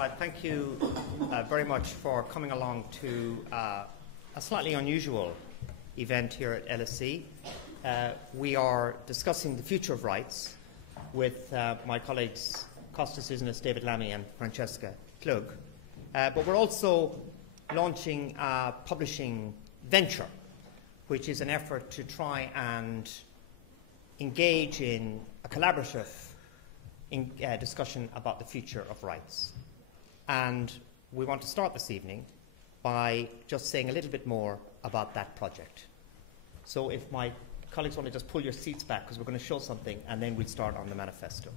Right, thank you very much for coming along to a slightly unusual event here at LSE. We are discussing the future of rights with my colleagues Costas Douzinas, David Lammy and Francesca Klug. But we're also launching a publishing venture, which is an effort to try and engage in a collaborative discussion about the future of rights. And we want to start this evening by just saying a little bit more about that project. So if my colleagues want to just pull your seats back, because we're going to show something, and then we'll start on the manifesto.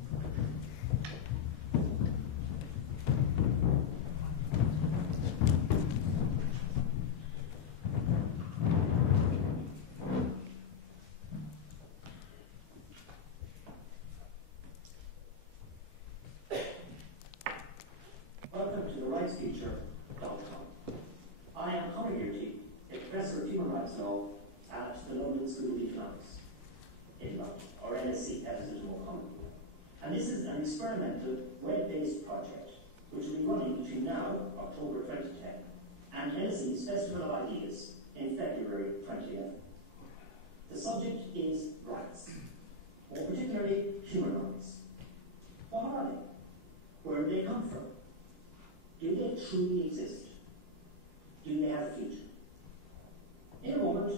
Welcome to the RIGHTSFuture.com. I am Conor Gearty, a professor of human rights law at the London School of Economics in London, or LSE as it is more common. And this is an experimental web-based project which will be running between now, October 2010, and LSE's Festival of Ideas in February 2011. The subject is rights, more particularly human rights. What are they? Where do they come from? Do they truly exist? Do they have a future? In a moment,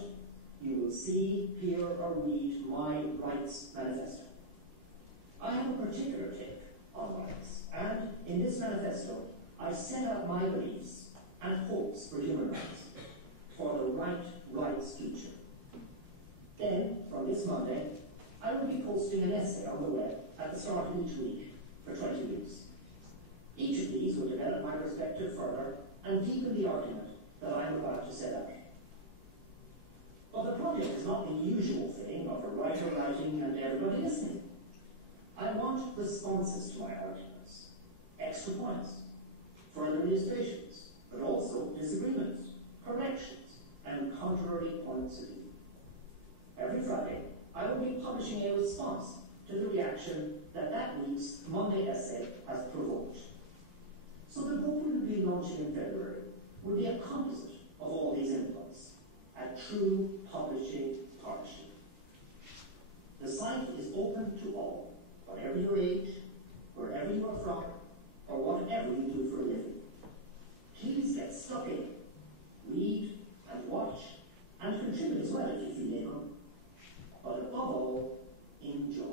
you will see, hear, or read my Rights Manifesto. I have a particular take on rights, and in this manifesto, I set out my beliefs and hopes for human rights, for the rights future. Then, from this Monday, I will be posting an essay on the web at the start of each week for 20 weeks. Each of these will develop my perspective further and deepen the argument that I am about to set out. But the project is not the usual thing of a writer writing and everybody listening. I want responses to my arguments, extra points, further illustrations, but also disagreements, corrections, and contrary points of view. Every Friday, I will be publishing a response to the reaction that week's Monday essay has provoked. So the book we will be launching in February will be a composite of all these inputs, a true publishing partnership. The site is open to all, whatever your age, wherever you are from, or whatever you do for a living. Please get stuck in, read and watch, and contribute as well if you feel able, but above all, enjoy.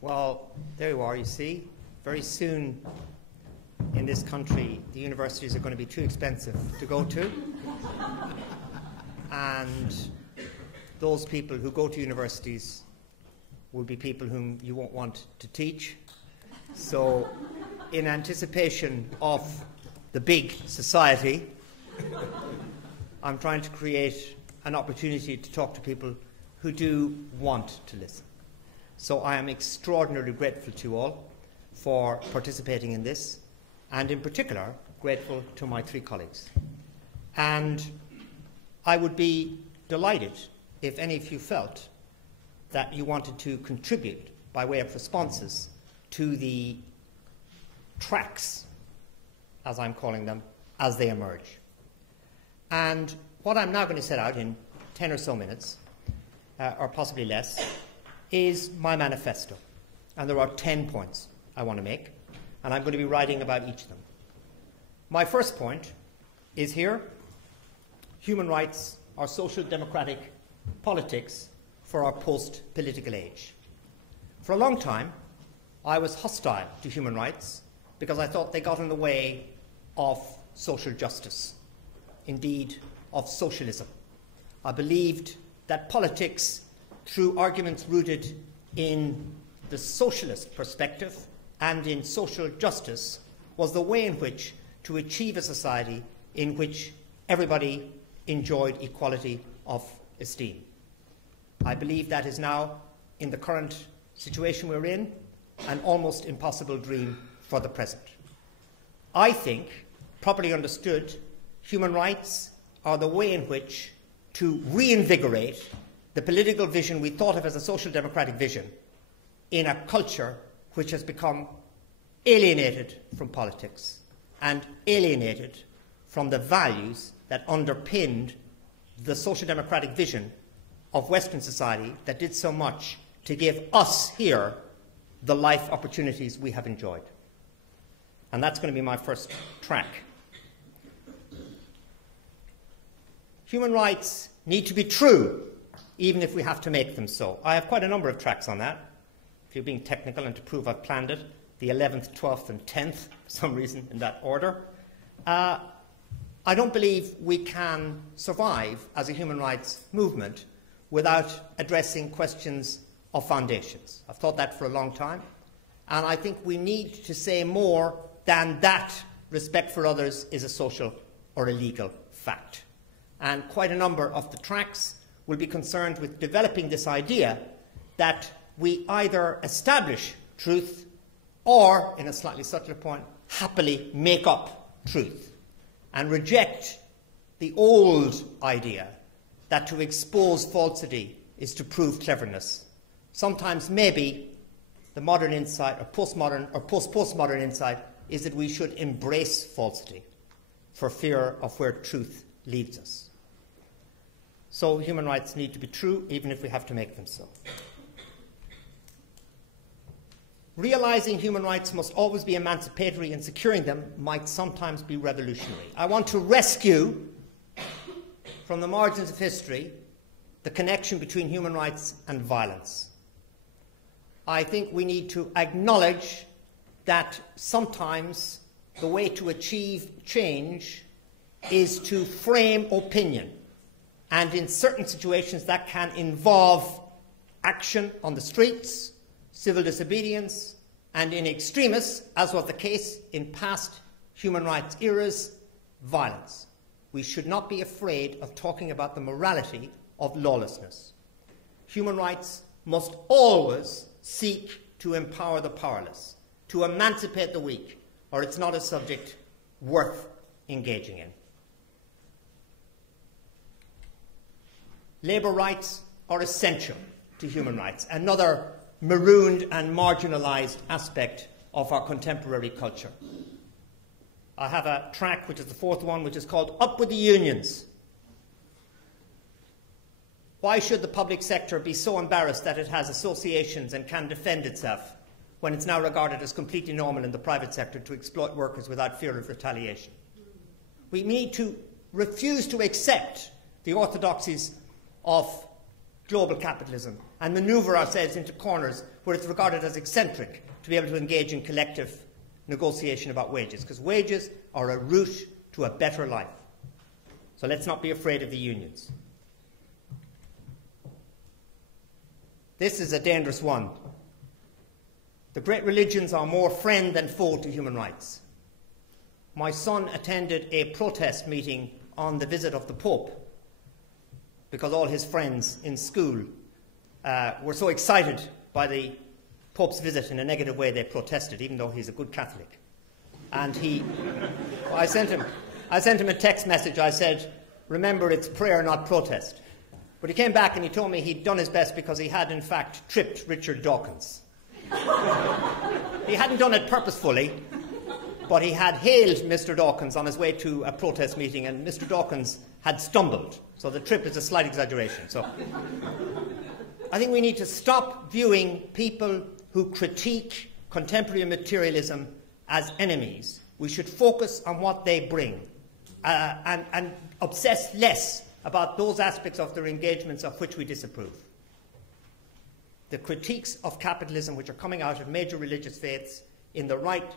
Well, there you are, you see. Very soon in this country, the universities are going to be too expensive to go to. And those people who go to universities will be people whom you won't want to teach. So, in anticipation of the big society, I'm trying to create an opportunity to talk to people who do want to listen. So I am extraordinarily grateful to you all for participating in this, and in particular, grateful to my three colleagues. And I would be delighted if any of you felt that you wanted to contribute by way of responses to the tracks, as I'm calling them, as they emerge. And what I'm now going to set out in 10 or so minutes, or possibly less, is my manifesto. And there are 10 points I want to make, and I'm going to be writing about each of them. My first point is here: human rights are social democratic politics for our post-political age. For a long time, I was hostile to human rights because I thought they got in the way of social justice, indeed of socialism. I believed that politics, through arguments rooted in the socialist perspective and in social justice, was the way in which to achieve a society in which everybody enjoyed equality of esteem. I believe that is now, in the current situation we're in, an almost impossible dream for the present. I think, properly understood, human rights are the way in which to reinvigorate the political vision we thought of as a social democratic vision in a culture which has become alienated from politics and alienated from the values that underpinned the social democratic vision of Western society that did so much to give us here the life opportunities we have enjoyed. And that's going to be my first track. Human rights need to be true, even if we have to make them so. I have quite a number of tracks on that. If you're being technical and to prove I've planned it, the 11th, 12th and 10th, for some reason, in that order. I don't believe we can survive as a human rights movement without addressing questions of foundations. I've thought that for a long time, and I think we need to say more than that respect for others is a social or a legal fact. And quite a number of the tracks will be concerned with developing this idea that we either establish truth or, in a slightly subtler point, happily make up truth and reject the old idea that to expose falsity is to prove cleverness. Sometimes maybe the modern insight or postmodern or post-postmodern insight is that we should embrace falsity for fear of where truth leads us. So human rights need to be true even if we have to make them so. Realizing human rights must always be emancipatory and securing them might sometimes be revolutionary. I want to rescue from the margins of history the connection between human rights and violence. I think we need to acknowledge that sometimes the way to achieve change is to frame opinion. And in certain situations that can involve action on the streets, civil disobedience, and in extremis, as was the case in past human rights eras, violence. We should not be afraid of talking about the morality of lawlessness. Human rights must always seek to empower the powerless, to emancipate the weak, or it's not a subject worth engaging in. Labour rights are essential to human rights, another marooned and marginalised aspect of our contemporary culture. I have a track, which is the fourth one, which is called Up with the Unions. Why should the public sector be so embarrassed that it has associations and can defend itself when it's now regarded as completely normal in the private sector to exploit workers without fear of retaliation? We need to refuse to accept the orthodoxies of global capitalism and manoeuvre ourselves into corners where it's regarded as eccentric to be able to engage in collective negotiation about wages, because wages are a route to a better life. So let's not be afraid of the unions. This is a dangerous one. The great religions are more friend than foe to human rights. My son attended a protest meeting on the visit of the Pope because all his friends in school were so excited by the Pope's visit. In a negative way, they protested, even though he's a good Catholic. And I sent him a text message. I said, remember, it's prayer, not protest. But he came back and he told me he'd done his best because he had, in fact, tripped Richard Dawkins. He hadn't done it purposefully, but he had hailed Mr. Dawkins on his way to a protest meeting, and Mr. Dawkins had stumbled. So the trip is a slight exaggeration. So I think we need to stop viewing people who critique contemporary materialism as enemies. We should focus on what they bring and obsess less about those aspects of their engagements of which we disapprove. The critiques of capitalism which are coming out of major religious faiths in the right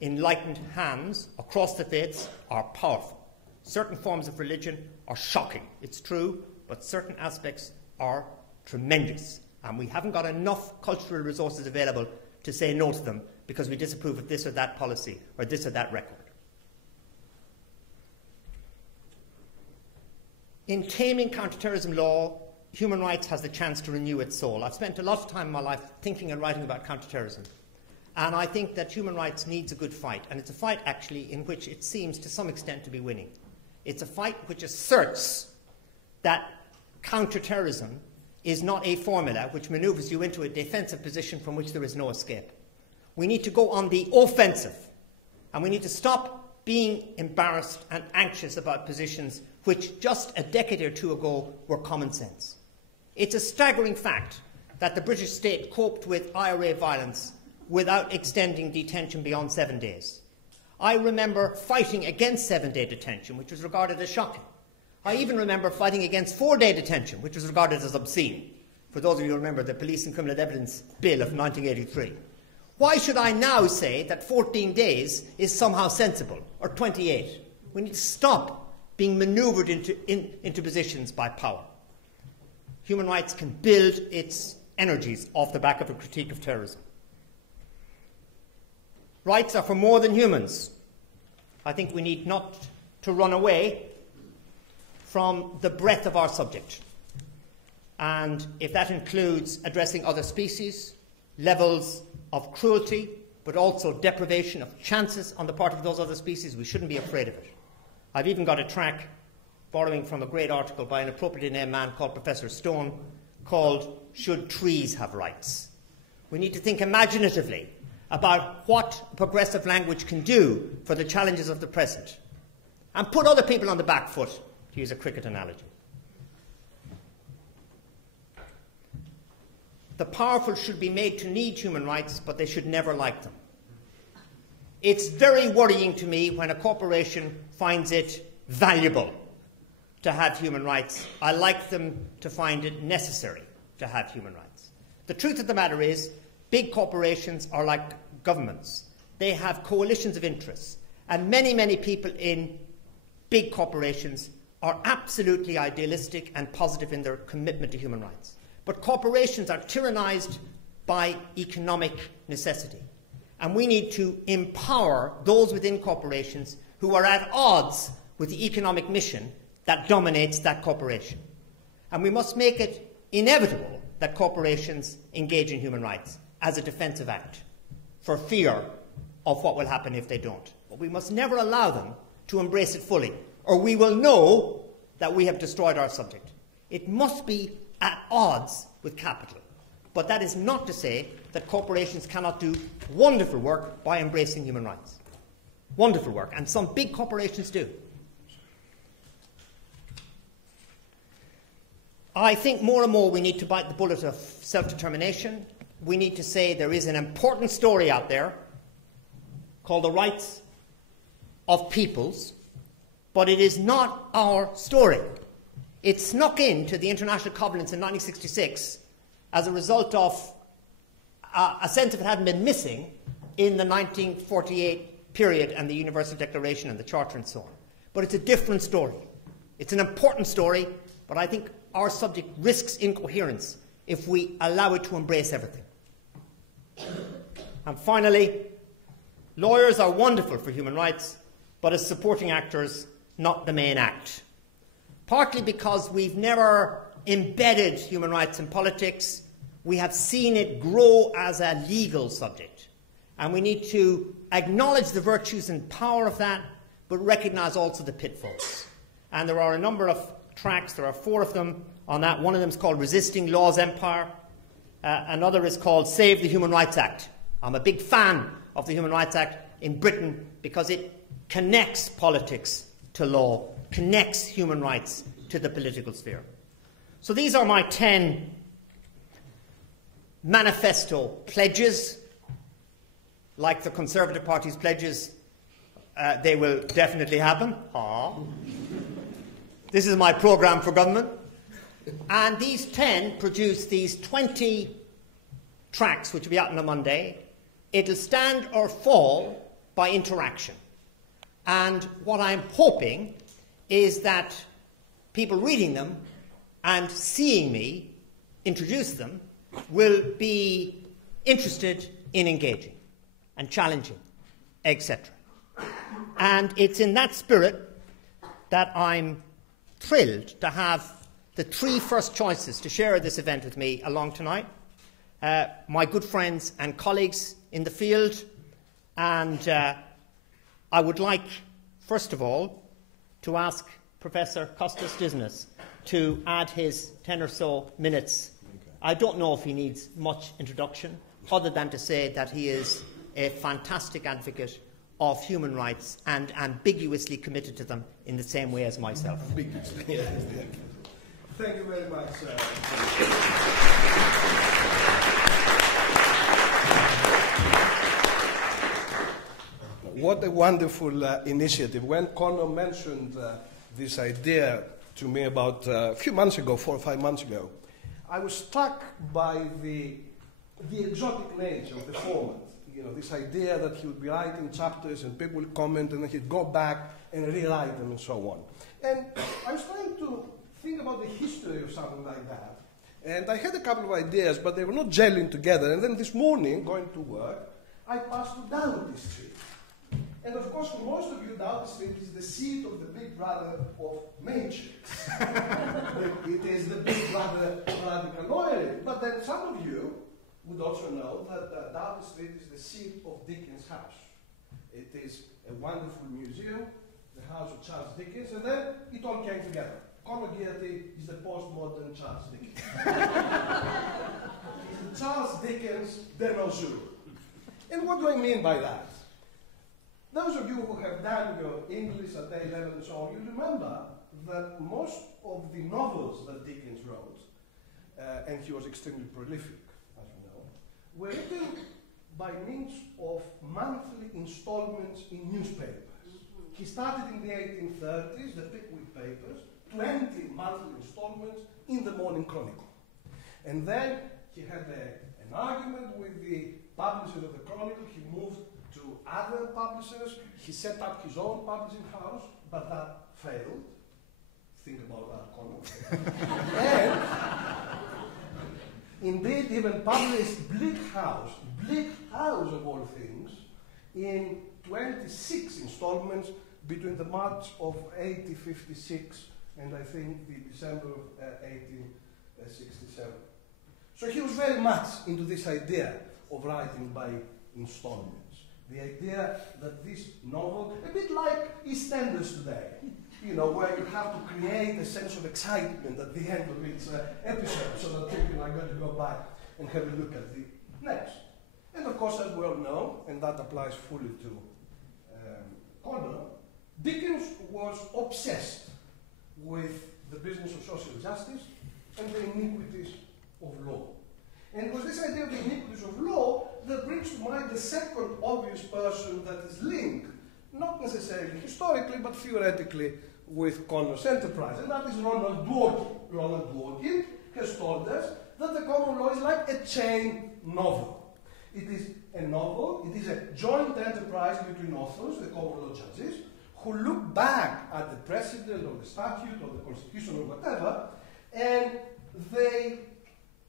enlightened hands across the faiths are powerful. Certain forms of religion are shocking, it's true, but certain aspects are tremendous. And we haven't got enough cultural resources available to say no to them because we disapprove of this or that policy or this or that record. In taming counterterrorism law, human rights has the chance to renew its soul. I've spent a lot of time in my life thinking and writing about counterterrorism. And I think that human rights needs a good fight. And it's a fight, actually, in which it seems to some extent to be winning. It's a fight which asserts that counterterrorism is not a formula which maneuvers you into a defensive position from which there is no escape. We need to go on the offensive. And we need to stop being embarrassed and anxious about positions which just a decade or two ago were common sense. It's a staggering fact that the British state coped with IRA violence without extending detention beyond 7 days. I remember fighting against 7-day detention, which was regarded as shocking. I even remember fighting against 4-day detention, which was regarded as obscene, for those of you who remember the Police and Criminal Evidence Bill of 1983. Why should I now say that 14 days is somehow sensible, or 28? We need to stop being manoeuvred into positions by power. Human rights can build its energies off the back of a critique of terrorism. Rights are for more than humans. I think we need not to run away from the breadth of our subject. And if that includes addressing other species, levels of cruelty, but also deprivation of chances on the part of those other species, we shouldn't be afraid of it. I've even got a track, borrowing from a great article by an appropriately named man called Professor Stone, called "Should Trees Have Rights?" We need to think imaginatively about what progressive language can do for the challenges of the present, and put other people on the back foot, to use a cricket analogy. The powerful should be made to need human rights, but they should never like them. It's very worrying to me when a corporation finds it valuable to have human rights. I like them to find it necessary to have human rights. The truth of the matter is, big corporations are like governments. They have coalitions of interests, and many, many people in big corporations are absolutely idealistic and positive in their commitment to human rights. But corporations are tyrannized by economic necessity. And we need to empower those within corporations who are at odds with the economic mission that dominates that corporation. And we must make it inevitable that corporations engage in human rights as a defensive act for fear of what will happen if they don't. But we must never allow them to embrace it fully, or we will know that we have destroyed our subject. It must be at odds with capital. But that is not to say that corporations cannot do wonderful work by embracing human rights. Wonderful work, and some big corporations do. I think more and more we need to bite the bullet of self-determination. We need to say there is an important story out there called the rights of peoples, but it is not our story. It snuck into the International Covenants in 1966 as a result of a sense of it hadn't been missing in the 1948 period and the Universal Declaration and the Charter and so on. But it's a different story. It's an important story, but I think our subject risks incoherence if we allow it to embrace everything. And finally, lawyers are wonderful for human rights, but as supporting actors, not the main act. Partly because we've never embedded human rights in politics, we have seen it grow as a legal subject. And we need to acknowledge the virtues and power of that, but recognise also the pitfalls. And there are a number of tracks, there are 4 of them on that. One of them is called Resisting Law's Empire. Another is called Save the Human Rights Act. I'm a big fan of the Human Rights Act in Britain because it connects politics to law, connects human rights to the political sphere. So these are my 10 manifesto pledges. Like the Conservative Party's pledges, they will definitely happen. This is my programme for government. And these 10 produce these 20 tracks, which will be out on a Monday. It'll stand or fall by interaction. And what I'm hoping is that people reading them and seeing me introduce them will be interested in engaging and challenging, etc. And it's in that spirit that I'm thrilled to have the 3 first choices to share this event with me along tonight. my good friends and colleagues in the field, and I would like, first of all, to ask Professor Costas Douzinas to add his 10 or so minutes. Okay. I don't know if he needs much introduction, other than to say that he is a fantastic advocate of human rights and ambiguously committed to them in the same way as myself. Ambiguously, yes. Thank you very much. What a wonderful initiative. When Conor mentioned this idea to me about a few months ago, 4 or 5 months ago, I was struck by the exotic nature of the format. You know, this idea that he would be writing chapters and people would comment and then he'd go back and rewrite them and so on. And I was trying to think about the history of something like that. And I had a couple of ideas, but they were not gelling together. And then this morning, going to work, I passed through Doughty Street. And of course, for most of you, Doughty Street is the seat of the big brother of Matrix. It is the big brother of radical loyalty. But then some of you would also know that Doughty Street is the seat of Dickens' house. It is a wonderful museum, the house of Charles Dickens, and then it all came together. Conor Gearty is the postmodern Charles Dickens. He's the Charles Dickens de nos jours. And what do I mean by that? Those of you who have done your English at A level and so on, you remember that most of the novels that Dickens wrote, and he was extremely prolific, as you know, were written by means of monthly installments in newspapers. He started in the 1830s, the Pickwick Papers, 20 monthly installments in the Morning Chronicle. And then he had an argument with the publisher of the Chronicle. He moved to other publishers. He set up his own publishing house, but that failed. Think about that, Conor. And indeed even published Bleak House of all things, in 26 installments between the March of 1856 and I think the December of 1867. So he was very much into this idea of writing by installments. The idea that this novel, a bit like EastEnders today, you know, where you have to create a sense of excitement at the end of each episode so that people are going to go back and have a look at the next. And of course, as we all know, and that applies fully to Conor, Dickens was obsessed with the business of social justice and the iniquities of law. And it was this idea of the iniquities of law that brings to mind the second obvious person that is linked, not necessarily historically, but theoretically, with Conor's enterprise, and that is Ronald Dworkin. Ronald Dworkin has told us that the common law is like a chain novel. It is a novel, it is a joint enterprise between authors, the common law judges, who look back at the precedent or the statute or the constitution or whatever, and they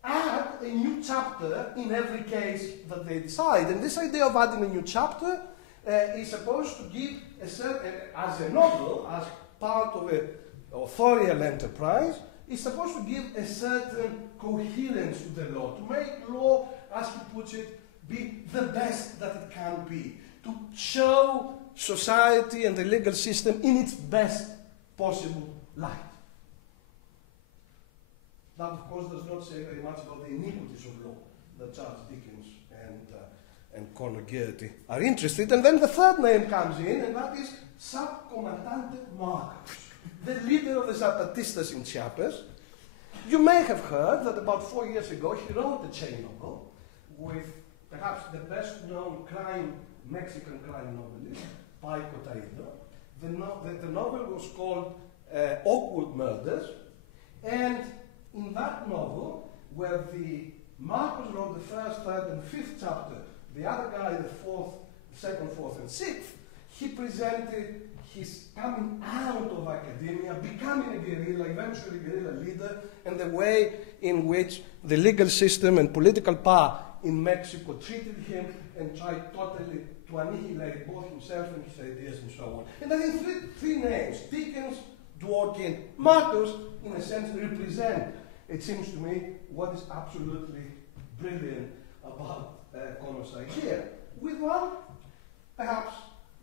add a new chapter in every case that they decide. And this idea of adding a new chapter is supposed to give a certain, as a novel, as part of an authorial enterprise, is supposed to give a certain coherence to the law, to make law, as he puts it, be the best that it can be, to show society and the legal system in its best possible light. That, of course, does not say very much about the iniquities of law that Charles Dickens and Conor Gearty are interested. And then the third name comes in, and that is Subcomandante Marcos, the leader of the Zapatistas in Chiapas. You may have heard that about 4 years ago he wrote a chain novel with perhaps the best-known Mexican crime novelist, Paico Taylor. The novel was called Awkward Murders, and in that novel, where Marcos wrote the first, third, and fifth chapter, the other guy the fourth, second, fourth, and sixth, he presented his coming out of academia, becoming a guerrilla, eventually guerrilla leader, and the way in which the legal system and political power in Mexico treated him and tried totally to annihilate both himself and his ideas and so on. And I think three names, Dickens, Dworkin, Marcos, in a sense represent, it seems to me, what is absolutely brilliant about Conor's idea, with one, perhaps,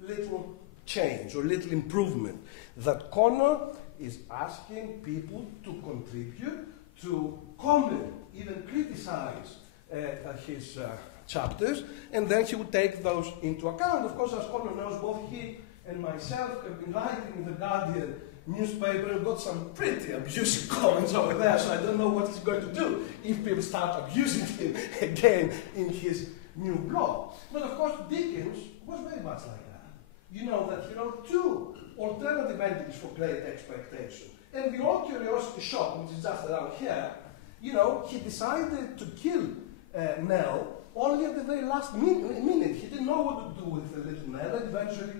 little change or little improvement, that Conor is asking people to contribute, to comment, even criticize his chapters, and then he would take those into account. Of course, as Conor knows, both he and myself have been writing in the Guardian newspaper and got some pretty abusive comments over there, so I don't know what he's going to do if people start abusing him again in his new blog. But of course, Dickens was very much like that. You know that he wrote two alternative endings for Great Expectation. And the old curiosity shop, which is just around here, you know, he decided to kill Nell only at the very last minute. He didn't know what to do with the little Nell, and eventually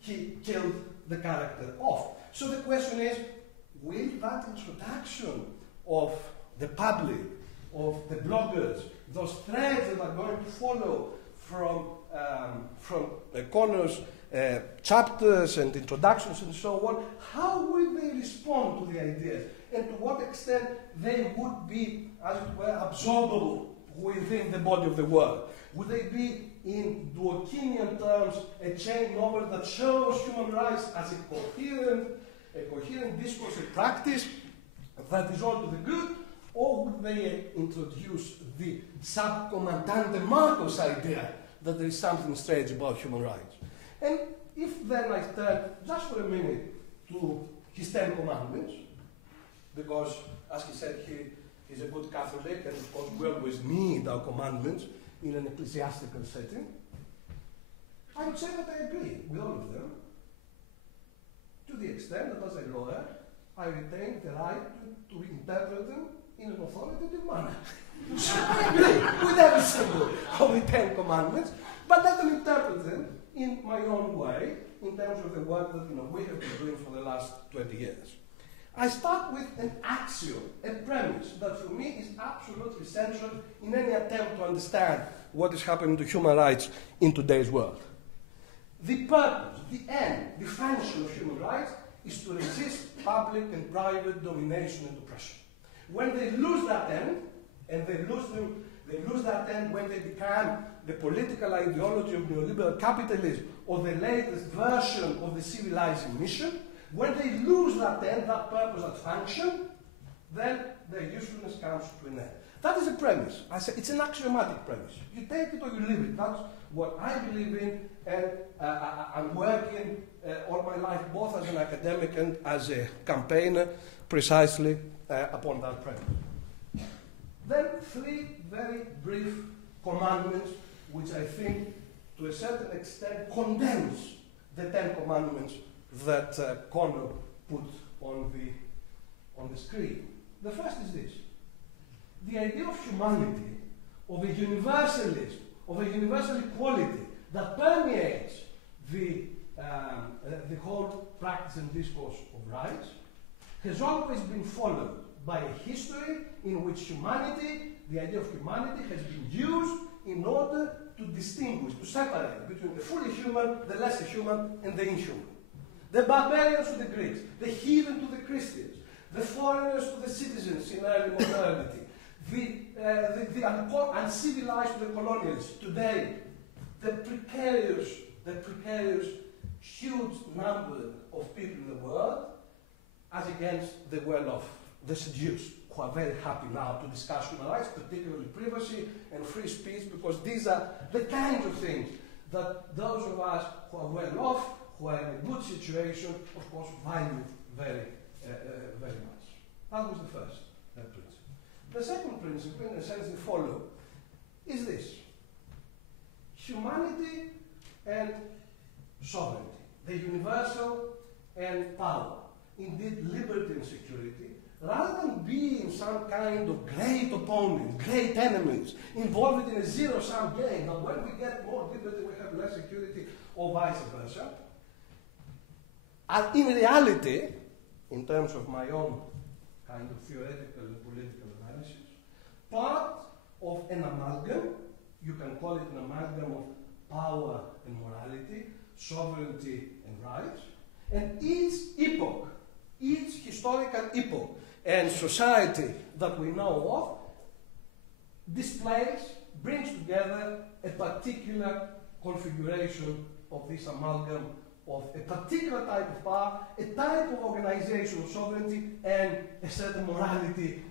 he killed the character off. So the question is, will that introduction of the public, of the bloggers, those threads that are going to follow from Conor's chapters and introductions and so on, how will they respond to the ideas? And to what extent they would be, as it were, absorbable within the body of the world? Would they be, in Dworkinian terms, a chain novel that shows human rights as a coherent discourse and practice that is all to the good? Or would they introduce the Subcomandante Marcos idea that there is something strange about human rights? And if then I turn just for a minute to his 10 Commandments, because, as he said, he's a good Catholic, and of course we always need our commandments in an ecclesiastical setting, I would say that I agree with all of them, to the extent that as a lawyer, I retain the right to interpret them in an authoritative manner. So I agree with every single of the 10 Commandments, but let them interpret them in my own way, in terms of the work that we have been doing for the last 20 years. I start with an axiom, a premise, that for me is absolutely central in any attempt to understand what is happening to human rights in today's world. The purpose, the end, the function of human rights is to resist public and private domination and oppression. When they lose that end, and they lose that end when they become the political ideology of neoliberal capitalism or the latest version of the civilizing mission, when they lose that end, that purpose, that function, then their usefulness comes to an end. That is a premise. I say it's an axiomatic premise. You take it or you leave it. That's what I believe in, and I'm working all my life, both as an academic and as a campaigner, precisely upon that premise. Then 3 very brief commandments, which I think, to a certain extent, condense the 10 commandments that Conor put on the screen. The first is this: the idea of humanity, of a universalism, of a universal equality that permeates the whole practice and discourse of rights, has always been followed by a history in which humanity, the idea of humanity, has been used in order to distinguish, to separate between the fully human, the lesser human, and the inhuman. The barbarians to the Greeks, the heathen to the Christians, the foreigners to the citizens in early modernity, the uncivilized to the colonialists. Today, the precarious huge number of people in the world, as against the well-off, the seduced, who are very happy now to discuss human rights, particularly privacy and free speech, because these are the kinds of things that those of us who are well-off, who are in a good situation, of course, value very, very much. That was the first principle. The second principle, in a sense, the follow, is this: humanity and sovereignty, the universal and power, indeed liberty and security, rather than being some kind of great opponents, great enemies, involved in a zero-sum game, that when we get more liberty we have less security, or vice versa. And in reality, in terms of my own kind of theoretical and political analysis, part of an amalgam, you can call it an amalgam of power and morality, sovereignty and rights, and each epoch, each historical epoch and society that we know of displays, brings together a particular configuration of this amalgam of a particular type of power, a type of organizational sovereignty, and a certain morality,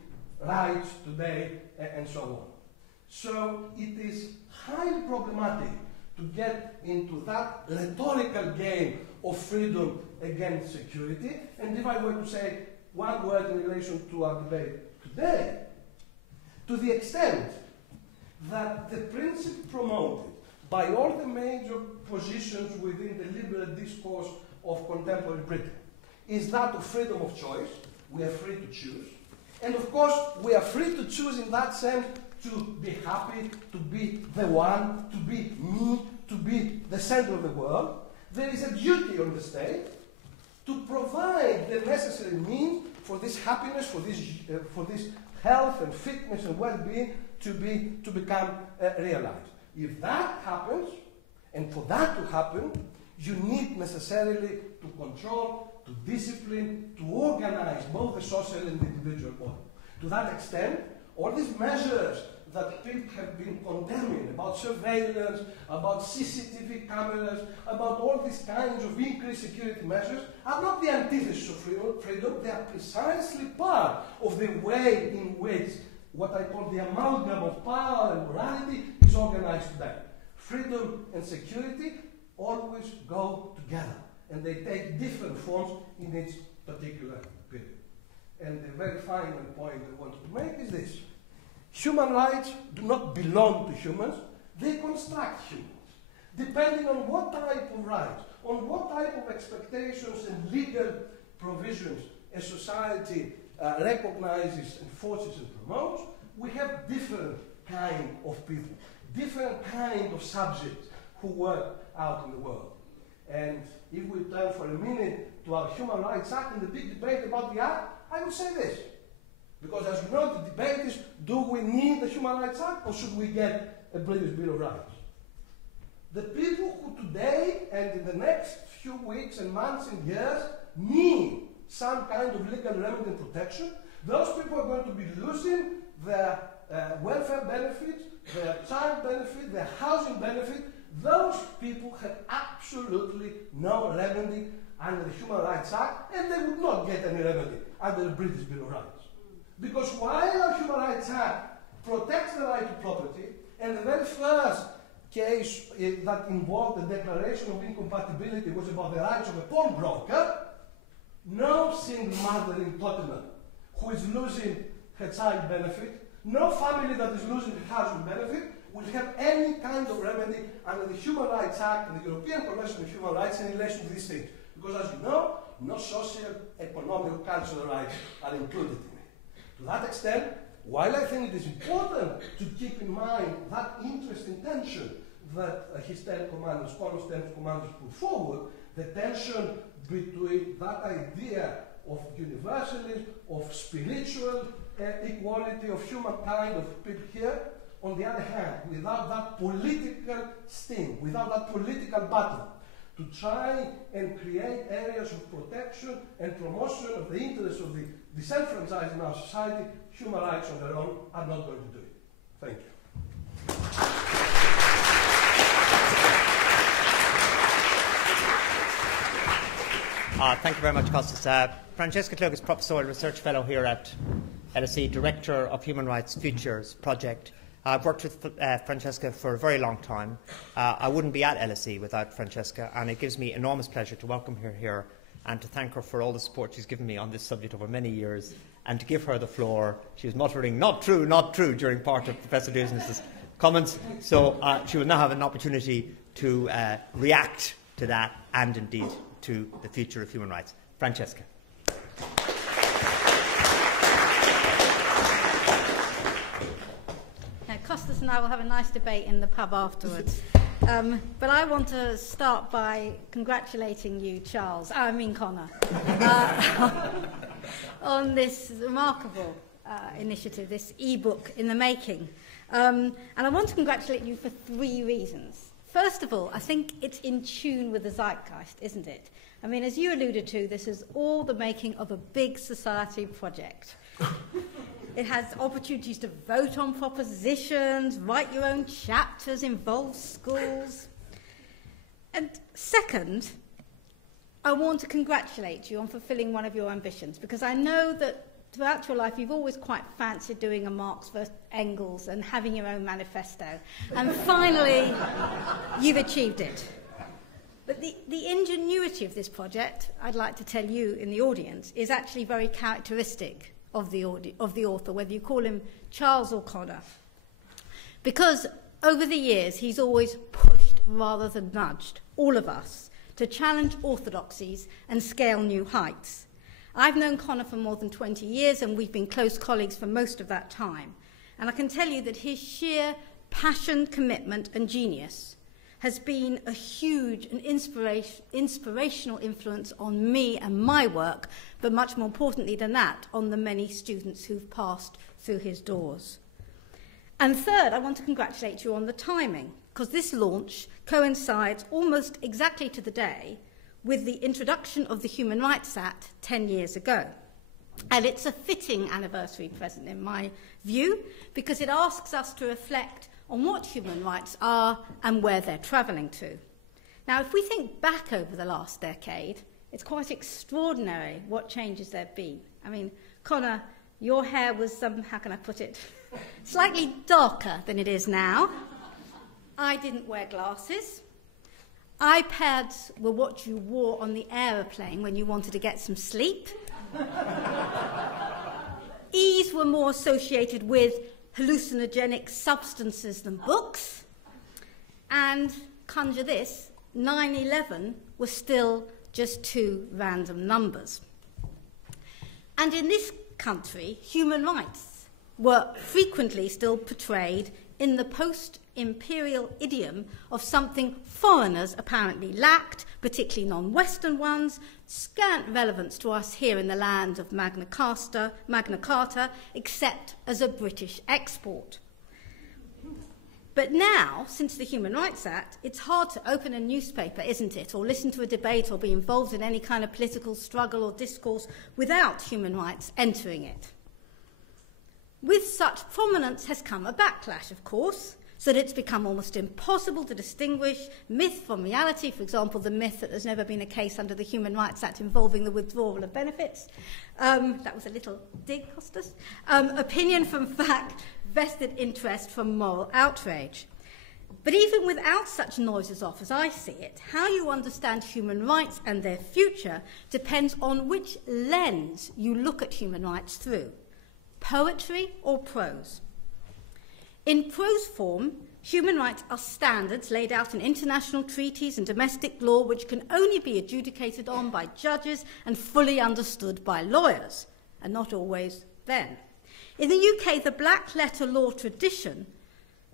rights today, and so on. So it is highly problematic to get into that rhetorical game of freedom against security. And if I were to say one word in relation to our debate today, to the extent that the principle promoted by all the major positions within the liberal discourse of contemporary Britain is that of freedom of choice. We are free to choose. And of course, we are free to choose in that sense to be happy, to be the one, to be me, to be the center of the world. There is a duty on the state to provide the necessary means for this happiness, for this health and fitness and well-being to become realized. If that happens, and for that to happen, you need necessarily to control, to discipline, to organize both the social and the individual order. To that extent, all these measures that people have been condemning about surveillance, about CCTV cameras, about all these kinds of increased security measures are not the antithesis of freedom. They are precisely part of the way in which what I call the amalgam of power and morality is organized today. Freedom and security always go together, and they take different forms in each particular period. And the very final point I wanted to make is this. Human rights do not belong to humans, they construct humans. Depending on what type of rights, on what type of expectations and legal provisions a society recognizes, enforces, and promotes, we have different kind of people, different kind of subjects who work out in the world. And if we turn for a minute to our Human Rights Act and the big debate about the Act, I would say this. Because as you know, the debate is, do we need the Human Rights Act or should we get a British Bill of Rights? The people who today and in the next few weeks and months and years need some kind of legal remedy and protection, those people are going to be losing their welfare benefits, their child benefit, their housing benefit. Those people have absolutely no remedy under the Human Rights Act, and they would not get any remedy under the British Bill of Rights. Because while our Human Rights Act protects the right to property, and the very first case that involved the declaration of incompatibility was about the rights of a pawnbroker, no single mother in Tottenham who is losing her child benefit, no family that is losing her housing benefit, will have any kind of remedy under the Human Rights Act and the European Convention of Human Rights in relation to these things. Because as you know, no social, economic, or cultural rights are included in it. To that extent, while I think it is important to keep in mind that interesting tension that his 10 commanders, Connor's 10 commanders put forward, the tension between that idea of universalism, of spiritual equality of humankind, of people here, on the other hand, without that political sting, without that political battle, to try and create areas of protection and promotion of the interests of the disenfranchised in our society, human rights on their own are not going to do it. Thank you. Thank you very much, Costas. Francesca Klug is Professor Research Fellow here at LSE, Director of Human Rights Futures Project. I've worked with Francesca for a very long time. I wouldn't be at LSE without Francesca, and it gives me enormous pleasure to welcome her here and to thank her for all the support she's given me on this subject over many years, and to give her the floor. She was muttering, not true, during part of Professor Douzinas' comments, so she will now have an opportunity to react to that and indeed to the future of human rights. Francesca. Costas and I will have a nice debate in the pub afterwards. But I want to start by congratulating you, Conor, on this remarkable initiative, this e-book in the making. And I want to congratulate you for 3 reasons. First of all, I think it's in tune with the zeitgeist, isn't it? I mean, as you alluded to, this is all the making of a big society project. It has opportunities to vote on propositions, write your own chapters, involve schools. And second, I want to congratulate you on fulfilling one of your ambitions, because I know that throughout your life you've always quite fancied doing a Marx versus Engels and having your own manifesto. And finally, you've achieved it. But the ingenuity of this project, I'd like to tell you in the audience, is actually very characteristic of the author, whether you call him Charles or Conor. Because over the years, he's always pushed rather than nudged all of us to challenge orthodoxies and scale new heights. I've known Conor for more than 20 years, and we've been close colleagues for most of that time. And I can tell you that his sheer passion, commitment, and genius has been a huge and inspirational influence on me and my work, but much more importantly than that, on the many students who've passed through his doors. And third, I want to congratulate you on the timing, because this launch coincides almost exactly to the day with the introduction of the Human Rights Act 10 years ago. And it's a fitting anniversary present, in my view, because it asks us to reflect on what human rights are and where they're travelling to. Now, if we think back over the last decade, it's quite extraordinary what changes there have been. I mean, Conor, your hair was, how can I put it, slightly darker than it is now. I didn't wear glasses. iPads were what you wore on the aeroplane when you wanted to get some sleep. E's were more associated with hallucinogenic substances than books. And conjure this, 9/11 was still just 2 random numbers. And in this country, human rights were frequently still portrayed in the post-imperial idiom of something foreigners apparently lacked, particularly non-Western ones, scant relevance to us here in the land of Magna Carta, except as a British export. But now, since the Human Rights Act, it's hard to open a newspaper, isn't it, or listen to a debate or be involved in any kind of political struggle or discourse without human rights entering it. With such prominence has come a backlash, of course, so that it's become almost impossible to distinguish myth from reality. For example, the myth that there's never been a case under the Human Rights Act involving the withdrawal of benefits. That was a little dig, Costas. Opinion from fact, vested interest from moral outrage. But even without such noises off, as I see it, how you understand human rights and their future depends on which lens you look at human rights through. Poetry or prose? In prose form, human rights are standards laid out in international treaties and domestic law which can only be adjudicated on by judges and fully understood by lawyers, and not always then. In the UK, the black letter law tradition,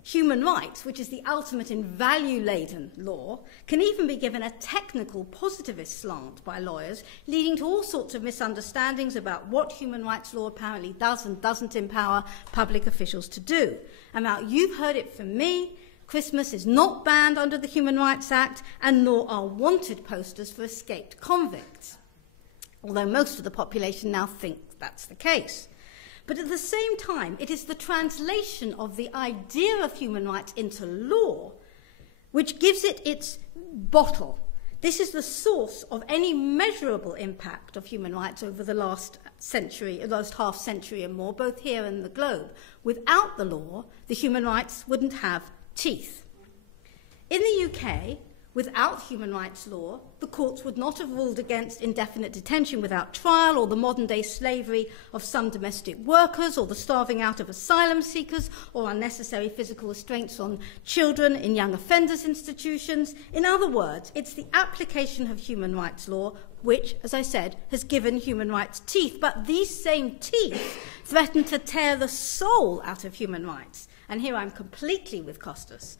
human rights, which is the ultimate in value-laden law, can even be given a technical positivist slant by lawyers, leading to all sorts of misunderstandings about what human rights law apparently does and doesn't empower public officials to do. And now you've heard it from me, Christmas is not banned under the Human Rights Act, and nor are wanted posters for escaped convicts, although most of the population now think that's the case. But at the same time, it is the translation of the idea of human rights into law which gives it its bottle. This is the source of any measurable impact of human rights over the last century, last half century and more, both here and the globe. Without the law, the human rights wouldn't have teeth. In the UK, without human rights law, the courts would not have ruled against indefinite detention without trial, or the modern-day slavery of some domestic workers, or the starving out of asylum seekers, or unnecessary physical restraints on children in young offenders institutions. In other words, it's the application of human rights law which, as I said, has given human rights teeth. But these same teeth threaten to tear the soul out of human rights. And here I'm completely with Costas.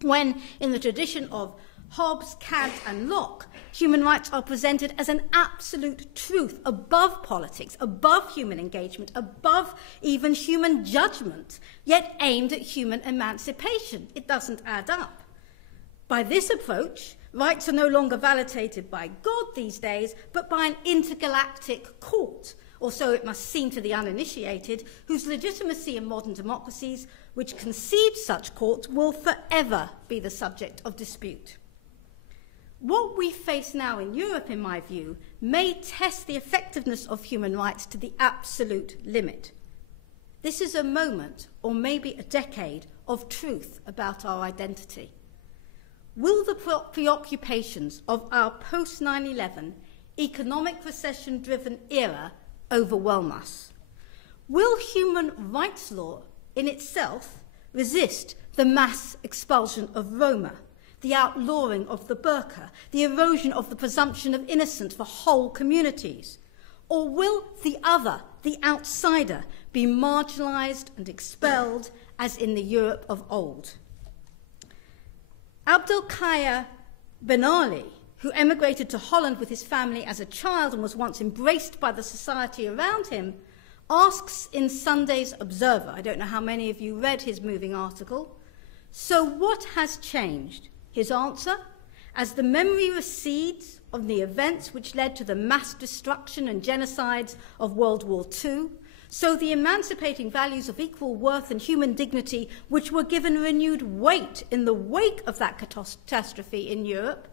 When, in the tradition of Hobbes, Kant and Locke, human rights are presented as an absolute truth above politics, above human engagement, above even human judgment, yet aimed at human emancipation. It doesn't add up. By this approach, rights are no longer validated by God these days, but by an intergalactic court, or so it must seem to the uninitiated, whose legitimacy in modern democracies, which concede such courts, will forever be the subject of dispute. What we face now in Europe, in my view, may test the effectiveness of human rights to the absolute limit. This is a moment, or maybe a decade, of truth about our identity. Will the preoccupations of our post-9/11 economic recession-driven era overwhelm us? Will human rights law in itself resist the mass expulsion of Roma, the outlawing of the burqa, the erosion of the presumption of innocence for whole communities? Or will the other, the outsider, be marginalised and expelled as in the Europe of old? Abdelkader Ben Ali, who emigrated to Holland with his family as a child and was once embraced by the society around him, asks in Sunday's Observer, I don't know how many of you read his moving article, so what has changed? His answer, as the memory recedes of the events which led to the mass destruction and genocides of World War II, so the emancipating values of equal worth and human dignity, which were given renewed weight in the wake of that catastrophe in Europe,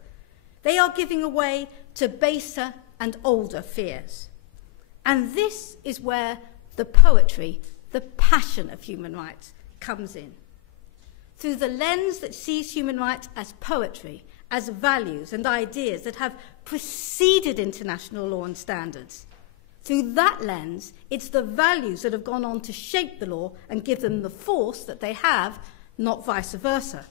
they are giving way to baser and older fears. And this is where the poetry, the passion of human rights comes in. Through the lens that sees human rights as poetry, as values and ideas that have preceded international law and standards. Through that lens, it's the values that have gone on to shape the law and give them the force that they have, not vice versa.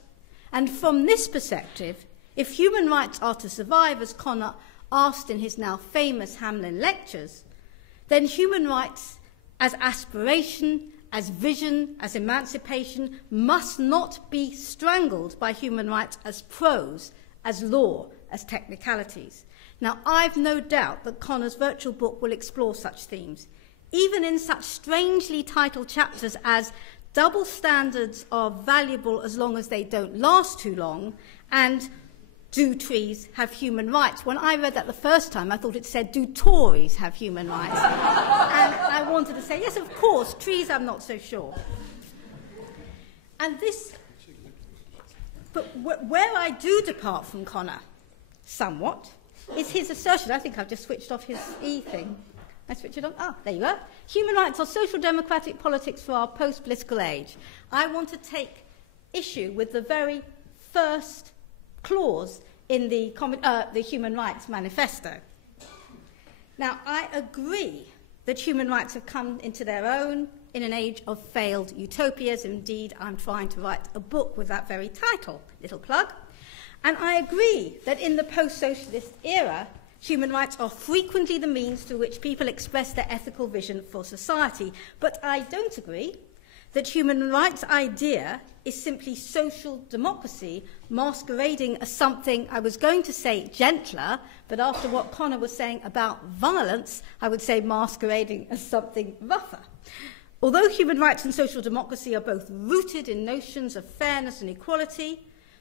And from this perspective, if human rights are to survive, as Conor asked in his now famous Hamlin lectures, then human rights as aspiration, as vision, as emancipation, must not be strangled by human rights as prose, as law, as technicalities. Now, I've no doubt that Conor's virtual book will explore such themes, even in such strangely titled chapters as Double Standards are Valuable as Long as They Don't Last Too Long, and Do Trees Have Human Rights? When I read that the first time, I thought it said, Do Tories Have Human Rights? And I wanted to say, yes, of course, trees, I'm not so sure. And this, but where I do depart from Conor, somewhat, is his assertion. I think I've just switched off his E thing. I switch it on. Ah, there you are. Human rights are social democratic politics for our post-political age. I want to take issue with the very first clause in the Human Rights Manifesto. Now, I agree that human rights have come into their own in an age of failed utopias. Indeed, I'm trying to write a book with that very title, little plug. And I agree that in the post-socialist era, human rights are frequently the means through which people express their ethical vision for society. But I don't agree that human rights idea is simply social democracy masquerading as something, I was going to say gentler, but after what Conor was saying about violence, I would say masquerading as something rougher. Although human rights and social democracy are both rooted in notions of fairness and equality,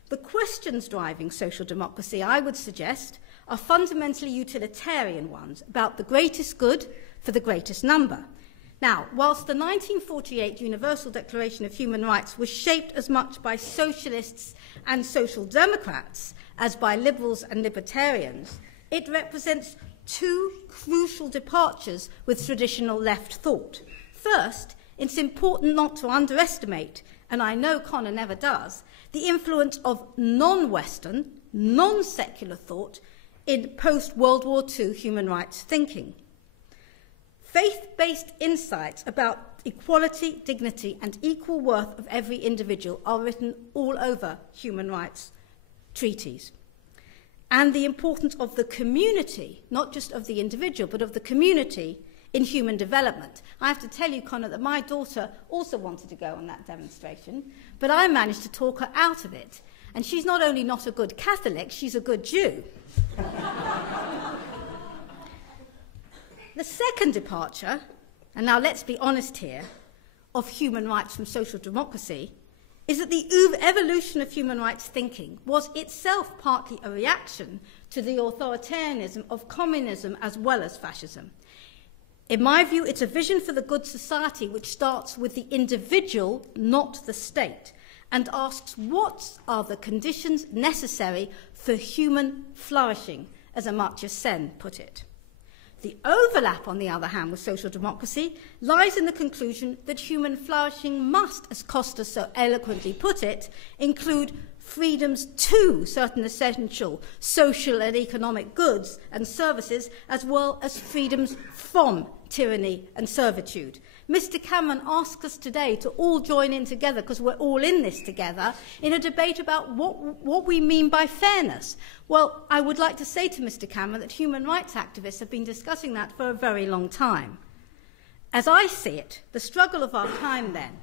the questions driving social democracy, I would suggest, are fundamentally utilitarian ones about the greatest good for the greatest number. Now, whilst the 1948 Universal Declaration of Human Rights was shaped as much by socialists and social democrats as by liberals and libertarians, it represents two crucial departures with traditional left thought. First, it's important not to underestimate, and I know Conor never does, the influence of non-Western, non-secular thought in post-World War II human rights thinking. Faith-based insights about equality, dignity, and equal worth of every individual are written all over human rights treaties. And the importance of the community, not just of the individual, but of the community in human development. I have to tell you, Conor, that my daughter also wanted to go on that demonstration, but I managed to talk her out of it. And she's not only not a good Catholic, she's a good Jew. The second departure, and now let's be honest here, of human rights from social democracy, is that the evolution of human rights thinking was itself partly a reaction to the authoritarianism of communism as well as fascism. In my view, it's a vision for the good society which starts with the individual, not the state, and asks what are the conditions necessary for human flourishing, as Amartya Sen put it. The overlap, on the other hand, with social democracy lies in the conclusion that human flourishing must, as Costas so eloquently put it, include freedoms to certain essential social and economic goods and services, as well as freedoms from tyranny and servitude. Mr. Cameron asks us today to all join in together, because we're all in this together, in a debate about what we mean by fairness. Well, I would like to say to Mr. Cameron that human rights activists have been discussing that for a very long time. As I see it, the struggle of our time then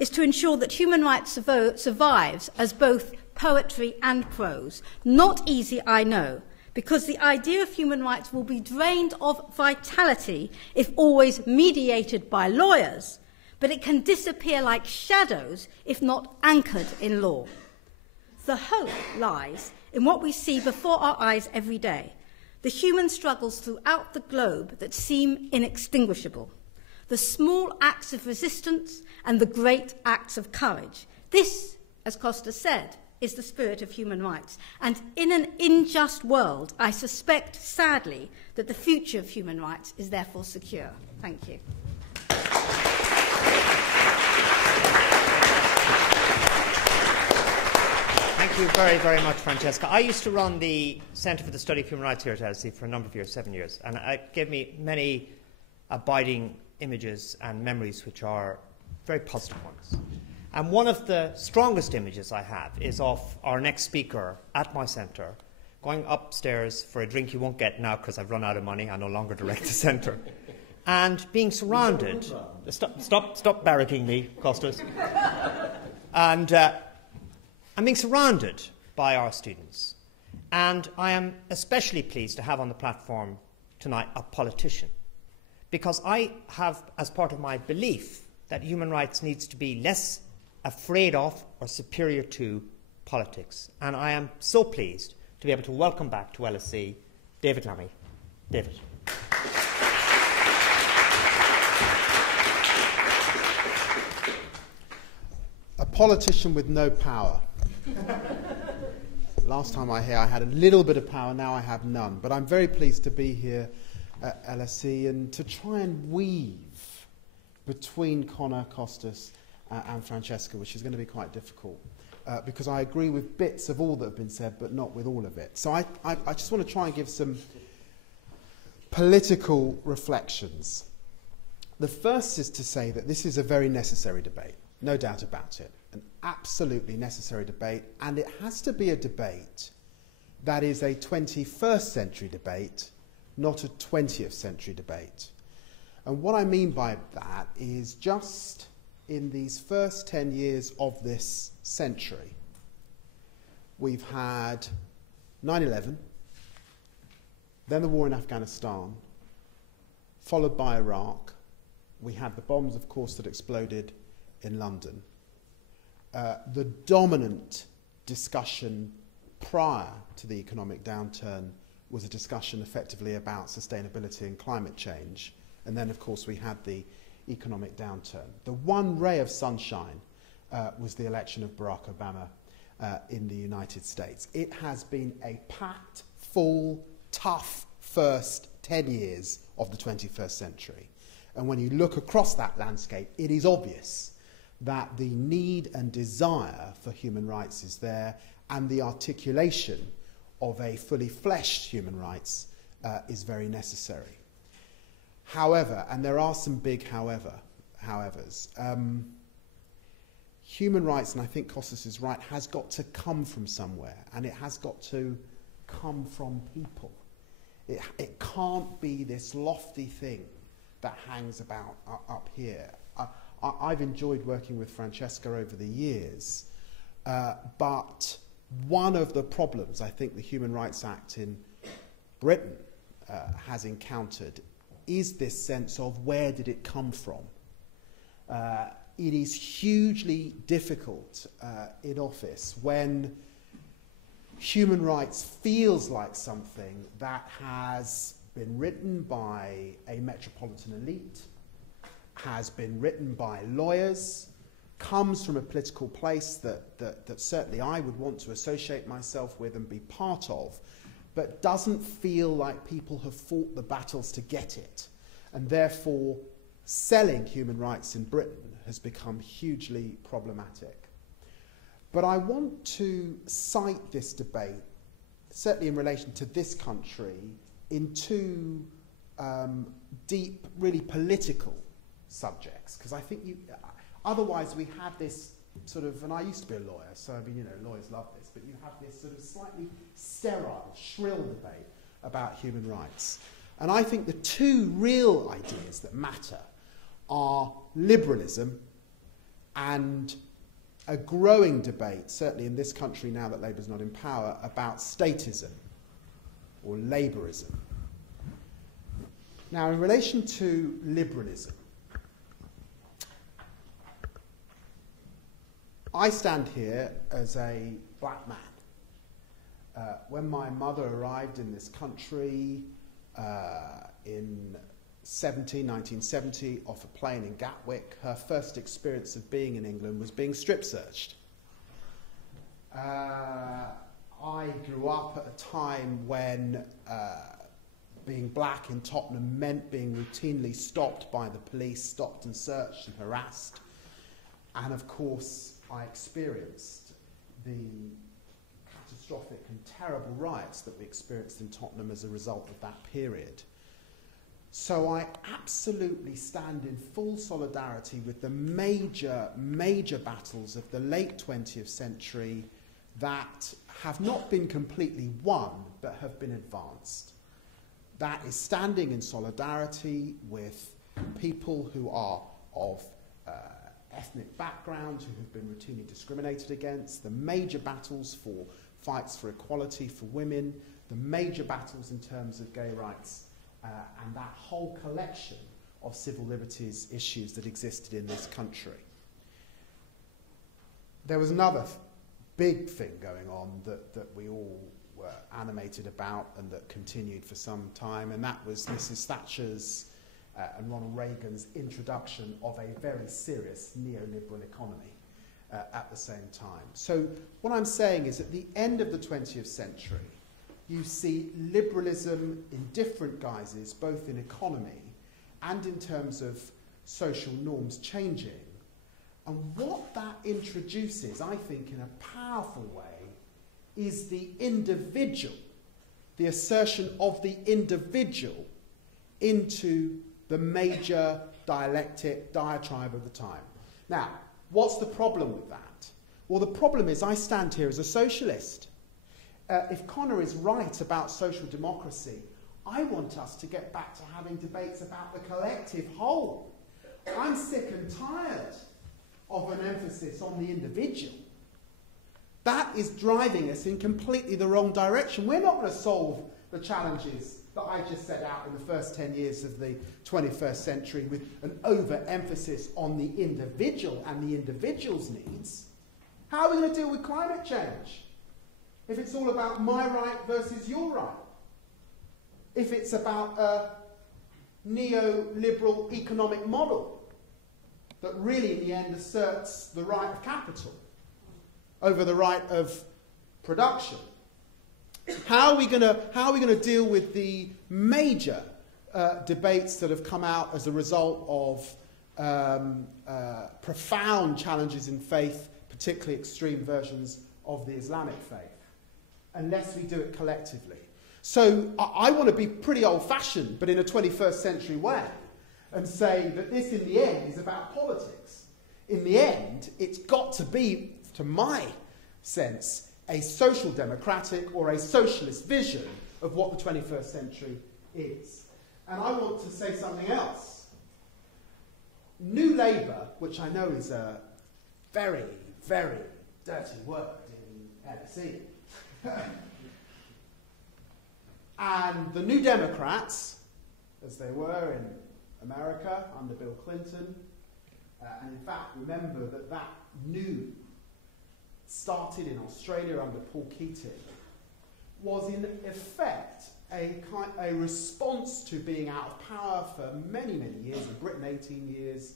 is to ensure that human rights survives as both poetry and prose. Not easy, I know, because the idea of human rights will be drained of vitality if always mediated by lawyers, but it can disappear like shadows if not anchored in law. The hope lies in what we see before our eyes every day, the human struggles throughout the globe that seem inextinguishable, the small acts of resistance and the great acts of courage. This, as Costas said, is the spirit of human rights. And in an unjust world, I suspect, sadly, that the future of human rights is therefore secure. Thank you. Thank you very, very much, Francesca. I used to run the Centre for the Study of Human Rights here at LSE for a number of years, 7 years, and it gave me many abiding images and memories which are very positive ones. And one of the strongest images I have is of our next speaker at my centre, going upstairs for a drink you won't get now because I've run out of money, I no longer direct the centre, and being surrounded... Stop barracking me, Costas. And I'm being surrounded by our students. And I am especially pleased to have on the platform tonight a politician, because I have, as part of my belief, that human rights needs to be less afraid of or superior to politics. And I am so pleased to be able to welcome back to LSE David Lammy. David. A politician with no power. Last time I had a little bit of power, now I have none. But I'm very pleased to be here at LSE and to try and weave between Conor, Costas and Francesca, which is going to be quite difficult, because I agree with bits of all that have been said, but not with all of it. So I just want to try and give some political reflections. The first is to say that this is a very necessary debate, no doubt about it, an absolutely necessary debate, and it has to be a debate that is a 21st century debate, not a 20th century debate. And what I mean by that is just in these first 10 years of this century, we've had 9/11, then the war in Afghanistan, followed by Iraq. We had the bombs, of course, that exploded in London. The dominant discussion prior to the economic downturn was a discussion effectively about sustainability and climate change. And then, of course, we had the economic downturn. The one ray of sunshine was the election of Barack Obama in the United States. It has been a packed, full, tough first 10 years of the 21st century. And when you look across that landscape, it is obvious that the need and desire for human rights is there, and the articulation of a fully fleshed human rights is very necessary. However, and there are some big howevers, human rights, and I think Costas is right, has got to come from somewhere, and it has got to come from people. It can't be this lofty thing that hangs about up here. I've enjoyed working with Francesca over the years, but one of the problems I think the Human Rights Act in Britain has encountered is this sense of where did it come from? It is hugely difficult in office when human rights feels like something that has been written by a metropolitan elite, has been written by lawyers, comes from a political place that certainly I would want to associate myself with and be part of, but doesn't feel like people have fought the battles to get it. And therefore, selling human rights in Britain has become hugely problematic. But I want to cite this debate, certainly in relation to this country, in two deep, really political subjects, because I think otherwise we have this sort of, and I used to be a lawyer, so I mean, you know, lawyers love this, but you have this sort of slightly sterile, shrill debate about human rights. And I think the two real ideas that matter are liberalism and a growing debate, certainly in this country now that Labour's not in power, about statism or labourism. Now, in relation to liberalism, I stand here as a black man. When my mother arrived in this country in 1970 off a plane in Gatwick, her first experience of being in England was being strip searched. I grew up at a time when being black in Tottenham meant being routinely stopped by the police, stopped and searched and harassed. And of course, I experienced the catastrophic and terrible riots that we experienced in Tottenham as a result of that period. So I absolutely stand in full solidarity with the major battles of the late 20th century that have not been completely won, but have been advanced. That is standing in solidarity with people who are of ethnic backgrounds, who have been routinely discriminated against, the major battles for fights for equality for women, the major battles in terms of gay rights, and that whole collection of civil liberties issues that existed in this country. There was another big thing going on that we all were animated about and that continued for some time, and that was Mrs. Thatcher's and Ronald Reagan's introduction of a very serious neoliberal economy at the same time. So what I'm saying is at the end of the 20th century, you see liberalism in different guises, both in economy and in terms of social norms changing. And what that introduces, I think, in a powerful way, is the individual, the assertion of the individual into the major diatribe of the time. Now, what's the problem with that? Well, the problem is I stand here as a socialist. If Conor is right about social democracy, I want us to get back to having debates about the collective whole. I'm sick and tired of an emphasis on the individual. That is driving us in completely the wrong direction. We're not going to solve the challenges that I just set out in the first 10 years of the 21st century with an overemphasis on the individual and the individual's needs. How are we going to deal with climate change if it's all about my right versus your right? If it's about a neoliberal economic model that really in the end asserts the right of capital over the right of production? How are we going to deal with the major debates that have come out as a result of profound challenges in faith, particularly extreme versions of the Islamic faith, unless we do it collectively? So I want to be pretty old-fashioned, but in a 21st century way, and say that this in the end is about politics. In the end, it's got to be, to my sense, a social democratic or a socialist vision of what the 21st century is. And I want to say something else. New Labour, which I know is a very, very dirty word in LSE, and the New Democrats, as they were in America under Bill Clinton, and in fact remember that new started in Australia under Paul Keating, was in effect a response to being out of power for many, many years, in Britain 18 years.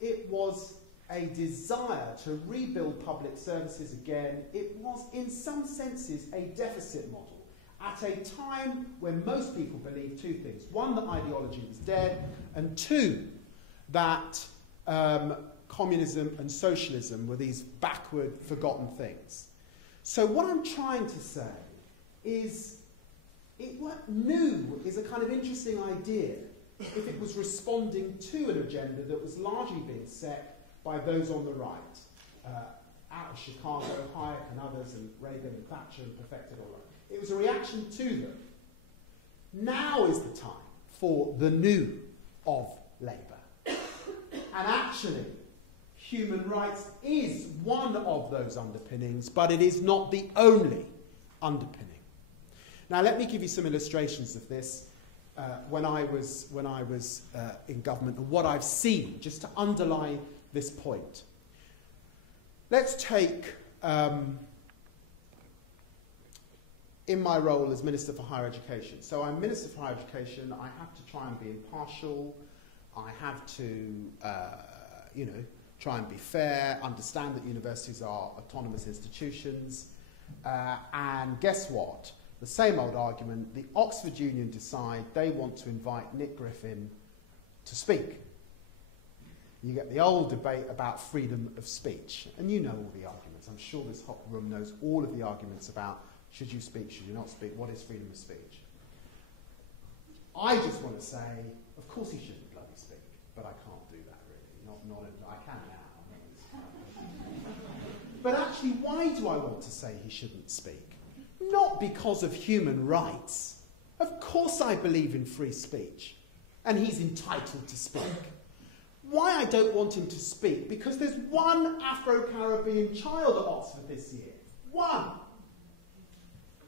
It was a desire to rebuild public services again. It was, in some senses, a deficit model at a time when most people believed two things. One, that ideology was dead, and two, that communism and socialism were these backward, forgotten things. So what I'm trying to say is, what new is a kind of interesting idea if it was responding to an agenda that was largely being set by those on the right, out of Chicago, Hayek and others, and Reagan and Thatcher, and perfected all that. It was a reaction to them. Now is the time for the new of Labour. And actually, human rights is one of those underpinnings, but it is not the only underpinning. Now, let me give you some illustrations of this when I was in government and what I've seen, just to underline this point. Let's take, in my role as Minister for Higher Education. So I'm Minister for Higher Education. I have to try and be impartial. I have to, try and be fair, understand that universities are autonomous institutions. And guess what? The same old argument. The Oxford Union decide they want to invite Nick Griffin to speak. You get the old debate about freedom of speech. And you know all the arguments. I'm sure this hot room knows all of the arguments about should you speak, should you not speak, what is freedom of speech. I just want to say, of course he shouldn't bloody speak, but I can't do that really. I can now. But actually, why do I want to say he shouldn't speak? Not because of human rights. Of course I believe in free speech, and he's entitled to speak. Why I don't want him to speak? Because there's one Afro-Caribbean child at Oxford this year. One.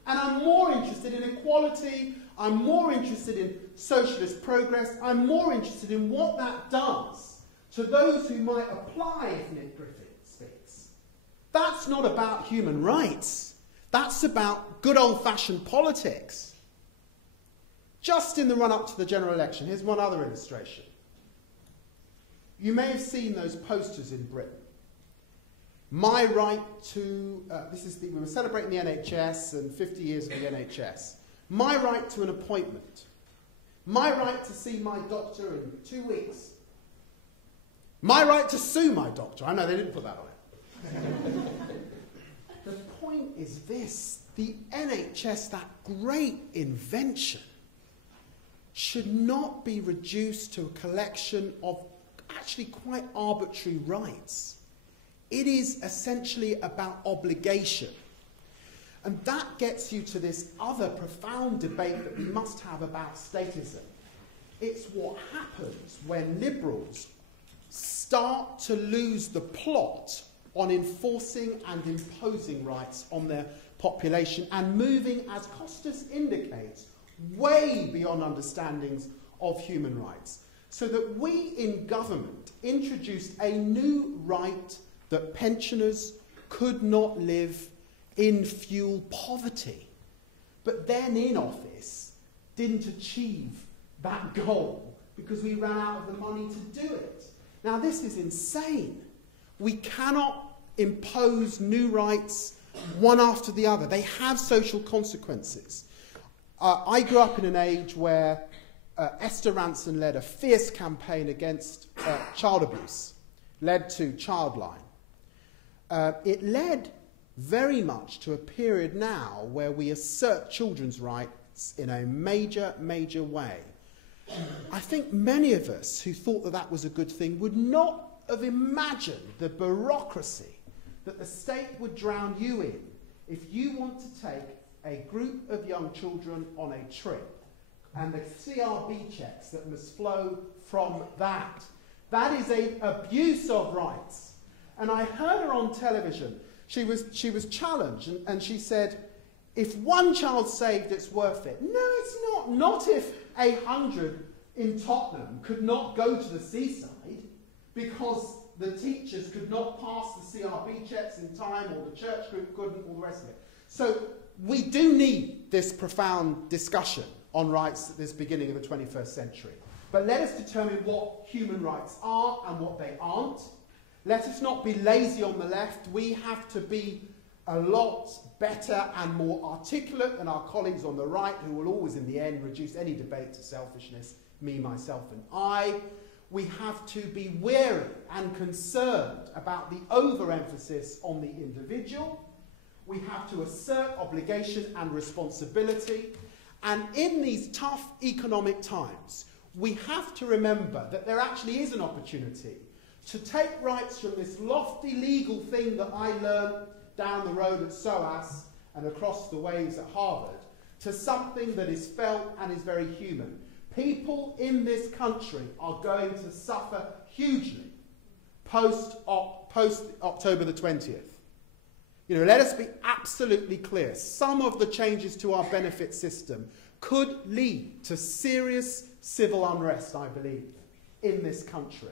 And I'm more interested in equality, I'm more interested in socialist progress, I'm more interested in what that does to those who might apply if Nick Griffin speaks. That's not about human rights. That's about good old-fashioned politics. Just in the run-up to the general election, here's one other illustration. You may have seen those posters in Britain. My right to, we were celebrating the NHS and 50 years of the NHS. My right to an appointment. My right to see my doctor in 2 weeks. My right to sue my doctor. I know they didn't put that on it. The point is this. The NHS, that great invention, should not be reduced to a collection of actually quite arbitrary rights. It is essentially about obligation. And that gets you to this other profound debate that we must have about statism. It's what happens when liberals start to lose the plot on enforcing and imposing rights on their population and moving, as Costas indicates, way beyond understandings of human rights. So that we in government introduced a new right that pensioners could not live in fuel poverty, but then in office didn't achieve that goal because we ran out of the money to do it. Now this is insane. We cannot impose new rights one after the other. They have social consequences. I grew up in an age where Esther Ranson led a fierce campaign against child abuse, led to Childline. It led very much to a period now where we assert children's rights in a major, major way. I think many of us who thought that that was a good thing would not have imagined the bureaucracy that the state would drown you in if you want to take a group of young children on a trip and the CRB checks that must flow from that. That is an abuse of rights. And I heard her on television. She was challenged and she said, if one child's saved, it's worth it. No, it's not. Not if 800 in Tottenham could not go to the seaside because the teachers could not pass the CRB checks in time or the church group couldn't, all the rest of it. So we do need this profound discussion on rights at this beginning of the 21st century. But let us determine what human rights are and what they aren't. Let us not be lazy on the left. We have to be a lot better and more articulate than our colleagues on the right, who will always in the end reduce any debate to selfishness, me, myself and I. We have to be wary and concerned about the overemphasis on the individual. We have to assert obligation and responsibility. And in these tough economic times, we have to remember that there actually is an opportunity to take rights from this lofty legal thing that I learned down the road at SOAS and across the waves at Harvard to something that is felt and is very human. People in this country are going to suffer hugely post October the 20th. You know, let us be absolutely clear. Some of the changes to our benefit system could lead to serious civil unrest, I believe, in this country.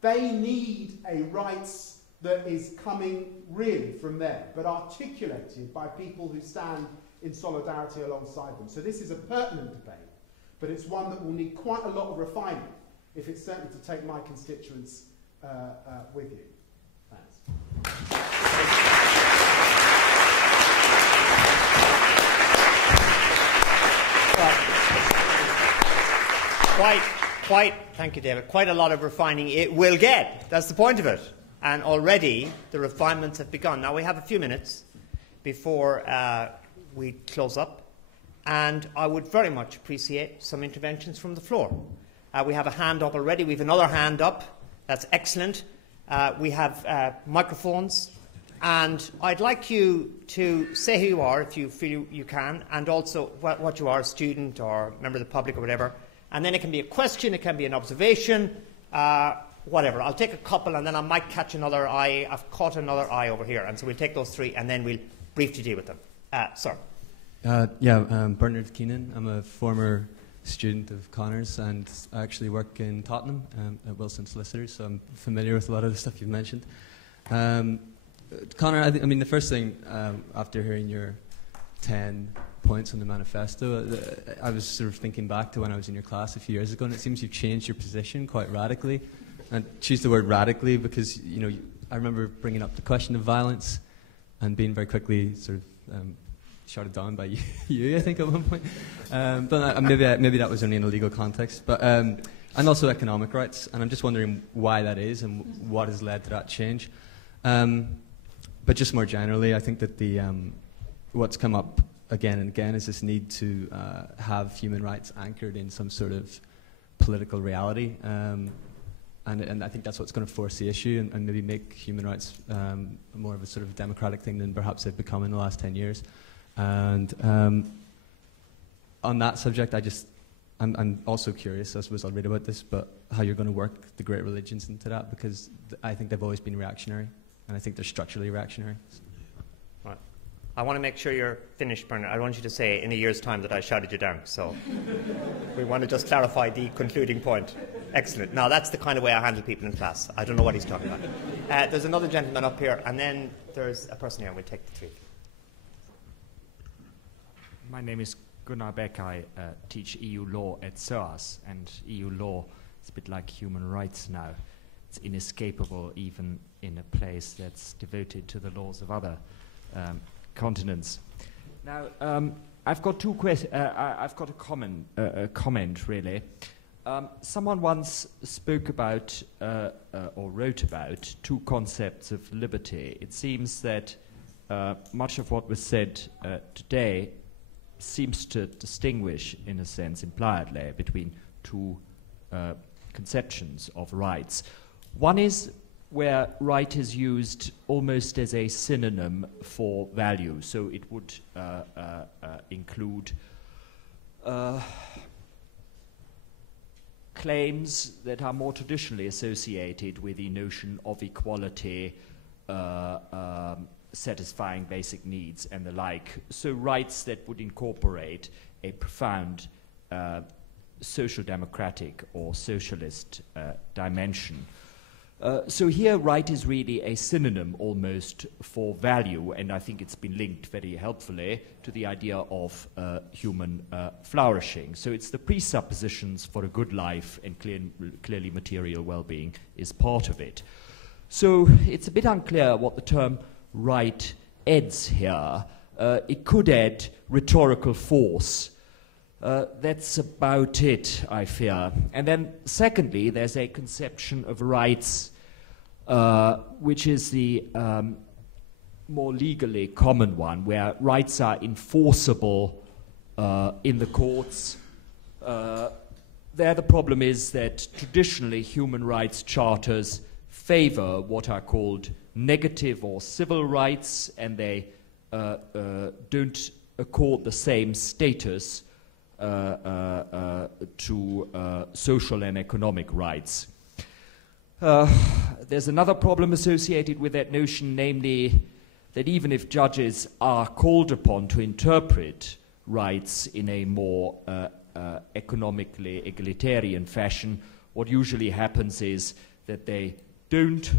They need a rights that is coming really from them, but articulated by people who stand in solidarity alongside them. So this is a pertinent debate, but it's one that will need quite a lot of refinement if it's certainly to take my constituents with you. Thanks. Thank you, David. Quite a lot of refining it will get. That's the point of it. And already the refinements have begun. Now we have a few minutes before we close up, and I would very much appreciate some interventions from the floor. We have a hand up already. We have another hand up. That's excellent. We have microphones, and I'd like you to say who you are if you feel you can, and also what you are, a student or member of the public or whatever. And then it can be a question, it can be an observation, whatever. I'll take a couple and then I might catch another eye. I've caught another eye over here. And so we'll take those three and then we'll briefly deal with them. Sir. Bernard Keenan. I'm a former student of Conor's and I actually work in Tottenham at Wilson Solicitors, so I'm familiar with a lot of the stuff you've mentioned. Conor, I mean, the first thing after hearing your 10 points on the manifesto, I was sort of thinking back to when I was in your class a few years ago, and it seems you've changed your position quite radically. And choose the word radically because, you know, I remember bringing up the question of violence and being very quickly sort of shouted down by you, I think, at one point. But maybe that was only in a legal context. But and also economic rights, and I'm just wondering why that is and what has led to that change. But just more generally, I think that the what's come up again and again is this need to have human rights anchored in some sort of political reality. And I think that's what's going to force the issue and maybe make human rights more of a sort of democratic thing than perhaps they've become in the last 10 years. And on that subject, I'm also curious, I suppose I'll read about this, but how you're going to work the great religions into that, because I think they've always been reactionary, and I think they're structurally reactionary. Right. I want to make sure you're finished, Bernard. I want you to say in a year's time that I shouted you down, so we want to just clarify the concluding point. Excellent. Now, that's the kind of way I handle people in class. I don't know what he's talking about. There's another gentleman up here, and then there's a person here, and we'll take the three. My name is Gunnar Beck. I teach EU law at SOAS, and EU law is a bit like human rights now. It's inescapable even in a place that's devoted to the laws of other continents. Now, I've got two questions. I've got a comment, really. Someone once spoke about or wrote about two concepts of liberty. It seems that much of what was said today seems to distinguish, in a sense, impliedly, between two conceptions of rights. One is where right is used almost as a synonym for value, so it would include claims that are more traditionally associated with the notion of equality, satisfying basic needs and the like. So rights that would incorporate a profound social democratic or socialist dimension. So here, right is really a synonym almost for value, and I think it's been linked very helpfully to the idea of human flourishing. So it's the presuppositions for a good life, and clearly material well-being is part of it. So it's a bit unclear what the term right adds here. It could add rhetorical force. That's about it, I fear. And then secondly, there's a conception of rights which is the more legally common one, where rights are enforceable in the courts. There the problem is that traditionally human rights charters favor what are called negative or civil rights, and they don't accord the same status to social and economic rights. There's another problem associated with that notion, namely that even if judges are called upon to interpret rights in a more economically egalitarian fashion, what usually happens is that they don't,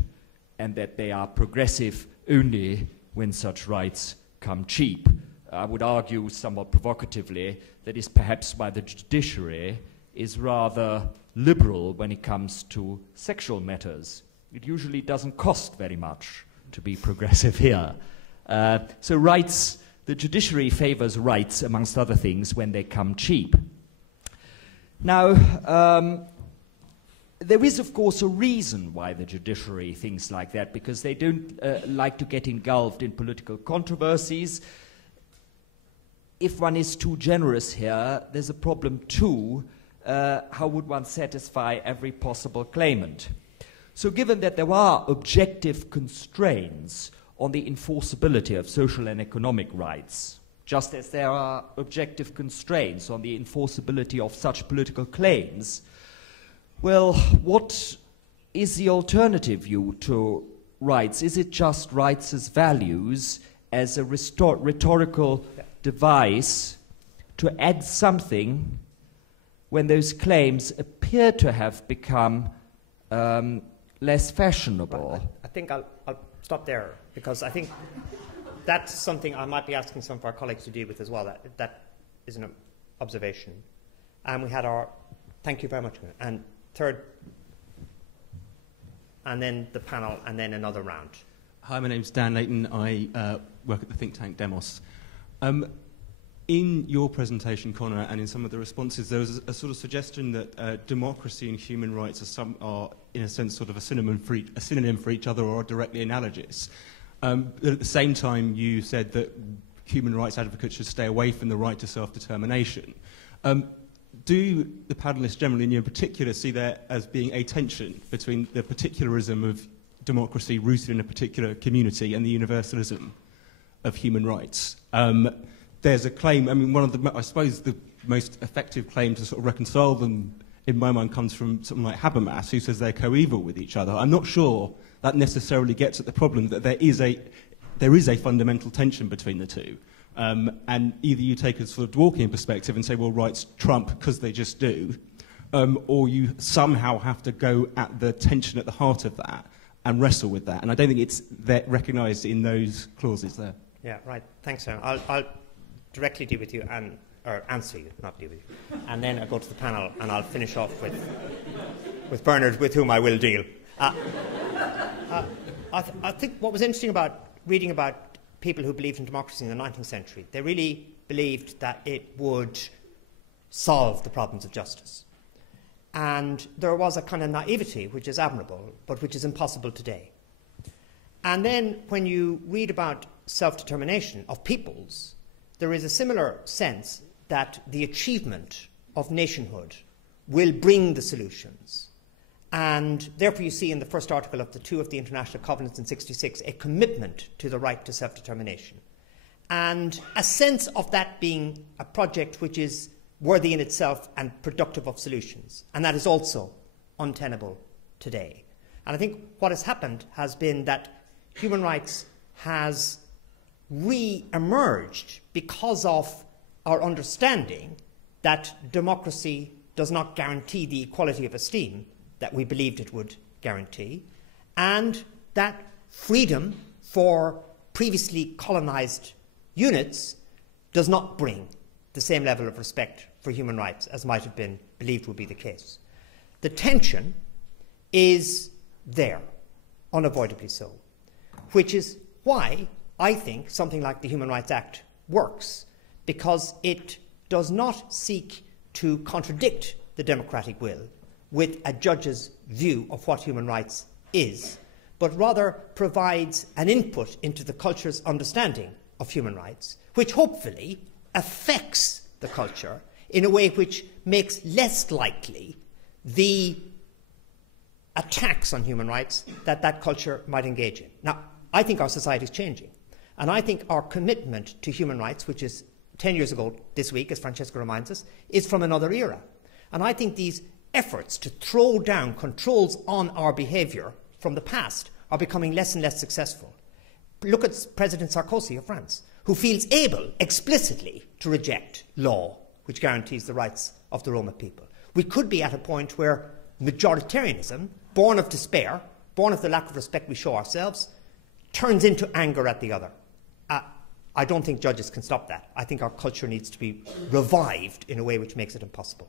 and that they are progressive only when such rights come cheap. I would argue somewhat provocatively that is perhaps why the judiciary is rather liberal when it comes to sexual matters. It usually doesn't cost very much to be progressive here. So rights, the judiciary favors rights, amongst other things, when they come cheap. Now, there is, of course, a reason why the judiciary thinks like that, because they don't like to get engulfed in political controversies. If one is too generous here, there's a problem too. How would one satisfy every possible claimant? So given that there are objective constraints on the enforceability of social and economic rights, just as there are objective constraints on the enforceability of such political claims, well, what is the alternative view to rights? Is it just rights as values, as a rhetorical device to add something when those claims appear to have become less fashionable? Well, I think I'll stop there, because I think that's something I might be asking some of our colleagues to deal with as well. That is an observation. And we had our, thank you very much, and third, and then the panel, and then another round. Hi, my name's Dan Layton. I work at the think tank Demos. In your presentation, Conor, and in some of the responses, there was a sort of suggestion that democracy and human rights are, in a sense, sort of a synonym for each other, or are directly analogous. But at the same time, you said that human rights advocates should stay away from the right to self-determination. Do the panelists generally, and you in particular, see there as being a tension between the particularism of democracy rooted in a particular community and the universalism of human rights? There's a claim, I mean, one of the, I suppose the most effective claim to sort of reconcile them, in my mind, comes from someone like Habermas, who says they're coeval with each other. I'm not sure that necessarily gets at the problem that there is a fundamental tension between the two. And either you take a sort of Dworkian perspective and say, well, rights trump because they just do, or you somehow have to go at the tension at the heart of that and wrestle with that. And I don't think it's recognised in those clauses there. Yeah, right. Thanks, Sam. I'll directly deal with you, or answer you, not deal with you. And then I'll go to the panel, and I'll finish off with Bernard, with whom I will deal. I think what was interesting about reading about people who believed in democracy in the 19th century, they really believed that it would solve the problems of justice. And there was a kind of naivety, which is admirable, but which is impossible today. And then when you read about self-determination of peoples, there is a similar sense that the achievement of nationhood will bring the solutions. And therefore you see in the first article of the two of the International Covenants in 1966 a commitment to the right to self-determination. And a sense of that being a project which is worthy in itself and productive of solutions. And that is also untenable today. And I think what has happened has been that human rights has re-emerged because of our understanding that democracy does not guarantee the equality of esteem that we believed it would guarantee, and that freedom for previously colonized units does not bring the same level of respect for human rights as might have been believed would be the case. The tension is there, unavoidably so, which is why I think something like the Human Rights Act works, because it does not seek to contradict the democratic will with a judge's view of what human rights is, but rather provides an input into the culture's understanding of human rights, which hopefully affects the culture in a way which makes less likely the attacks on human rights that that culture might engage in. Now, I think our society is changing, and I think our commitment to human rights, which is 10 years ago this week, as Francesca reminds us, is from another era. And I think these efforts to throw down controls on our behaviour from the past are becoming less and less successful. Look at President Sarkozy of France, who feels able explicitly to reject law which guarantees the rights of the Roma people. We could be at a point where majoritarianism, born of despair, born of the lack of respect we show ourselves, turns into anger at the other. I don't think judges can stop that. I think our culture needs to be revived in a way which makes it impossible.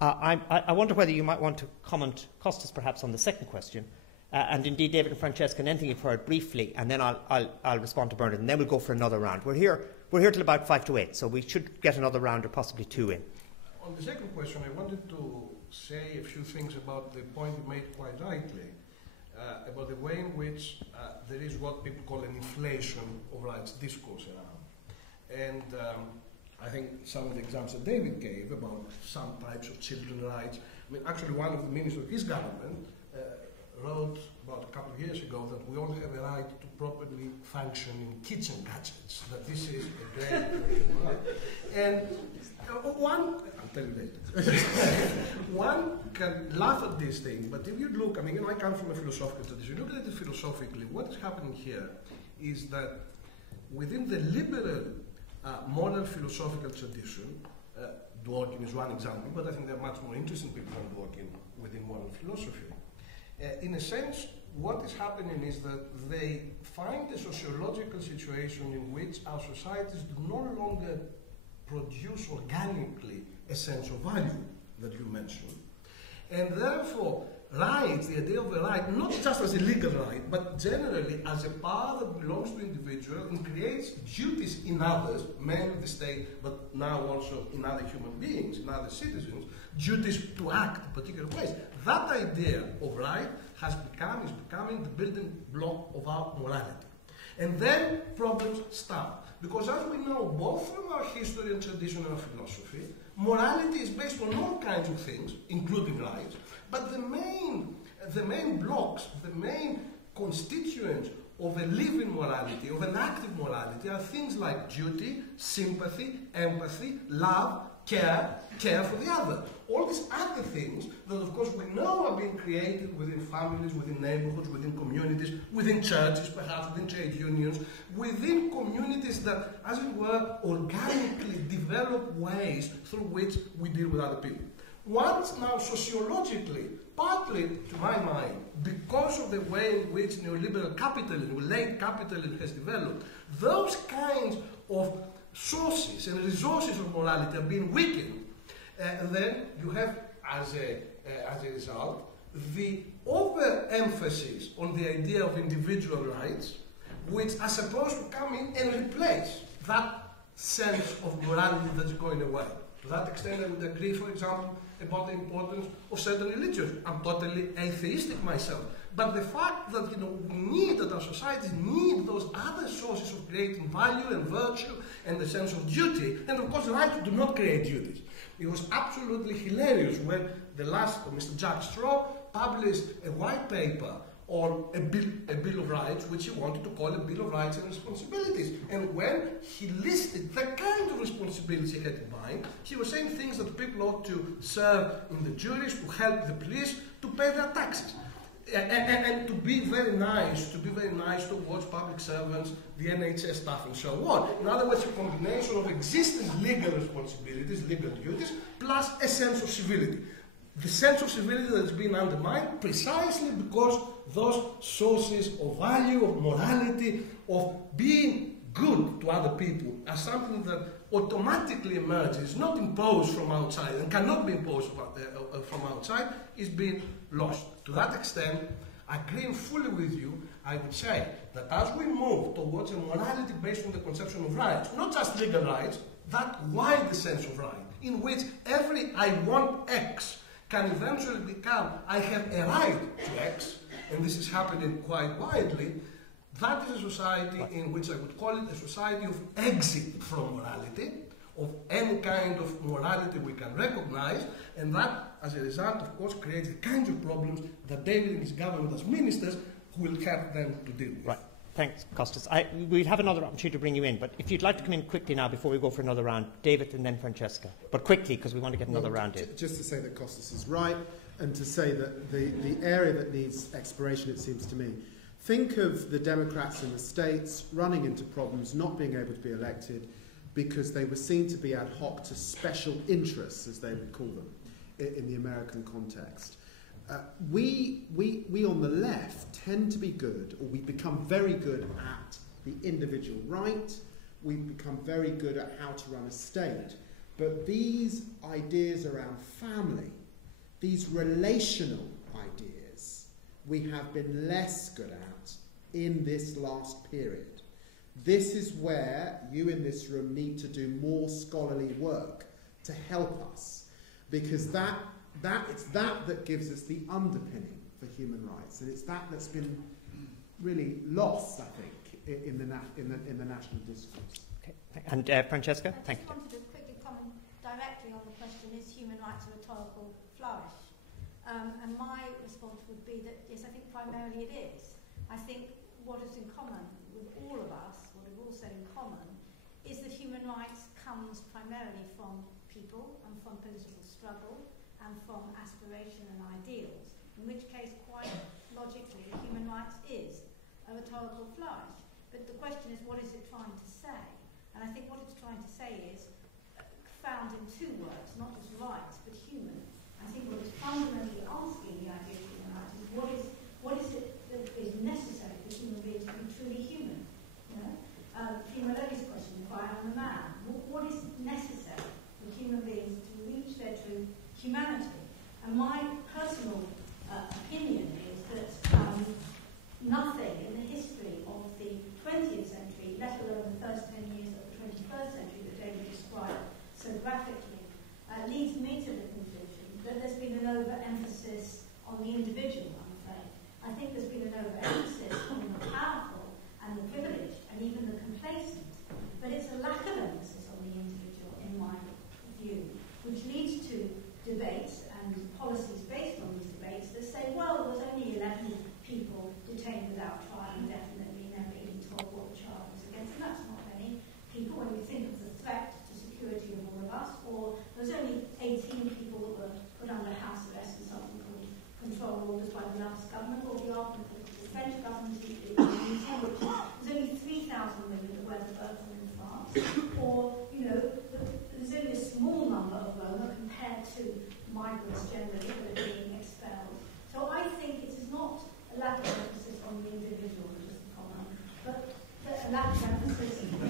I wonder whether you might want to comment, Costas, perhaps, on the second question, and indeed David and Francesca, and anything you've heard briefly, and then I'll respond to Bernard, and then we'll go for another round. We're here till about 5 to 8, so we should get another round or possibly 2 in. On the second question, I wanted to say a few things about the point you made quite rightly, about the way in which there is what people call an inflation of rights discourse around. And I think some of the examples that David gave about some types of children's rights, I mean, actually one of the ministers of his government wrote about a couple of years ago that we all have a right to properly function in kitchen gadgets, that this is a great right. And one, I'll tell you later, one can laugh at this thing, but if you look, I mean, I come from a philosophical tradition, look at it philosophically, what is happening here is that within the liberal moral philosophical tradition, Dworkin is one example, but I think there are much more interesting people than Dworkin within moral philosophy. In a sense, what is happening is that they find a sociological situation in which our societies do no longer produce organically a sense of value that you mentioned. And therefore, rights, the idea of a right, not just as a legal right, but generally as a power that belongs to individuals and creates duties in others, men of the state, but now also in other human beings, in other citizens, duties to act in particular ways. That idea of right is becoming the building block of our morality. And then problems start. Because as we know, both from our history and tradition and our philosophy, morality is based on all kinds of things, including rights, but the main blocks, the main constituents of a living morality, of an active morality, are things like duty, sympathy, empathy, love, care for the other. All these other things that, of course, we know are being created within families, within neighborhoods, within communities, within churches, perhaps within trade unions, within communities that, as it were, organically develop ways through which we deal with other people. Once now sociologically, partly to my mind, because of the way in which neoliberal capitalism, late capitalism has developed, those kinds of sources and resources of morality are being weakened. And then you have, as a result, the overemphasis on the idea of individual rights, which are supposed to come in and replace that sense of morality that's going away. To that extent, I would agree, for example, about the importance of certain religions. I'm totally atheistic myself. But the fact that we need, that our societies need those other sources of creating value and virtue and the sense of duty, and of course rights do not create duties. It was absolutely hilarious when the last, Mr. Jack Straw published a white paper on a bill of rights, which he wanted to call a Bill of Rights and Responsibilities. And when he listed the kind of responsibilities he had in mind, he was saying things that people ought to serve in the juries, to help the police, to pay their taxes. And to be very nice towards public servants, the NHS staff, and so on. In other words, a combination of existing legal responsibilities, legal duties, plus a sense of civility. the sense of civility that's been undermined precisely because those sources of value, of morality, of being good to other people are something that automatically emerges, not imposed from outside and cannot be imposed from outside, is being lost. To that extent, agreeing fully with you, I would say that as we move towards a morality based on the conception of rights, not just legal rights, that wider sense of right, in which every I want X can eventually become I have a right to X, and this is happening quite widely, that is a society in which I would call it a society of exit from morality, of any kind of morality we can recognize, and that, as a result, of course, creates the kinds of problems that David and his government as ministers will have then to deal with. Right. Thanks, Costas. We'll have another opportunity to bring you in, but if you'd like to come in quickly now before we go for another round, David and then Francesca. But quickly, because we want to get another round in. Just to say that Costas is right, and to say that the area that needs exploration, it seems to me, think of the Democrats in the States running into problems, not being able to be elected, because they were seen to be ad hoc to special interests, as they would call them, in the American context. We on the left tend to be good, or we become very good at the individual right, we become very good at how to run a state. But these ideas around family, these relational ideas, we have been less good at in this last period. This is where you in this room need to do more scholarly work to help us, because it's that gives us the underpinning for human rights, and it's that that's been really lost, I think, in the national discourse. Okay. And Francesca, thank you. I just wanted to quickly comment directly on the question: is human rights a rhetorical flourish? And my response would be that yes, I think primarily it is. I think what is in common with all of us, what we've all said in common, is that human rights comes primarily from people and from political struggle and from aspiration and ideals, in which case, quite logically, human rights is a rhetorical flourish. But the question is, what is it trying to say? And I think what it's trying to say is found in two words, not just rights, but human. I think what it's fundamentally asking the idea of human rights is what is it that is necessary for human beings to be truly human? You know? Maloney's question, if I am a man, what is necessary for human beings to reach their true humanity? And my personal opinion is that nothing in the history of the 20th century, let alone the first 10 years of the 21st century that David described so graphically, leads me to the conclusion that there's been an overemphasis on the individual, I'm afraid. I think there's been an overemphasis on the powerful and the privileged and even the complacent, but it's a lack of emphasis on the individual, in my view, which leads to debates and policies based on these debates that say, well, there was only 11 people detained without trial indefinitely, never even told what the charge was against, and that's not many people when you think of the threat to security of all of us, or there was only 18 people that were put under house arrest and something called control orders by the last government, or the argument that the French government is which there's only 3,000 women that wear the burqa in France, or, you know, there's only a small number of Roma compared to migrants generally that are being expelled. So I think it is not a lack of emphasis on the individual, which is the common, but a lack of emphasis on the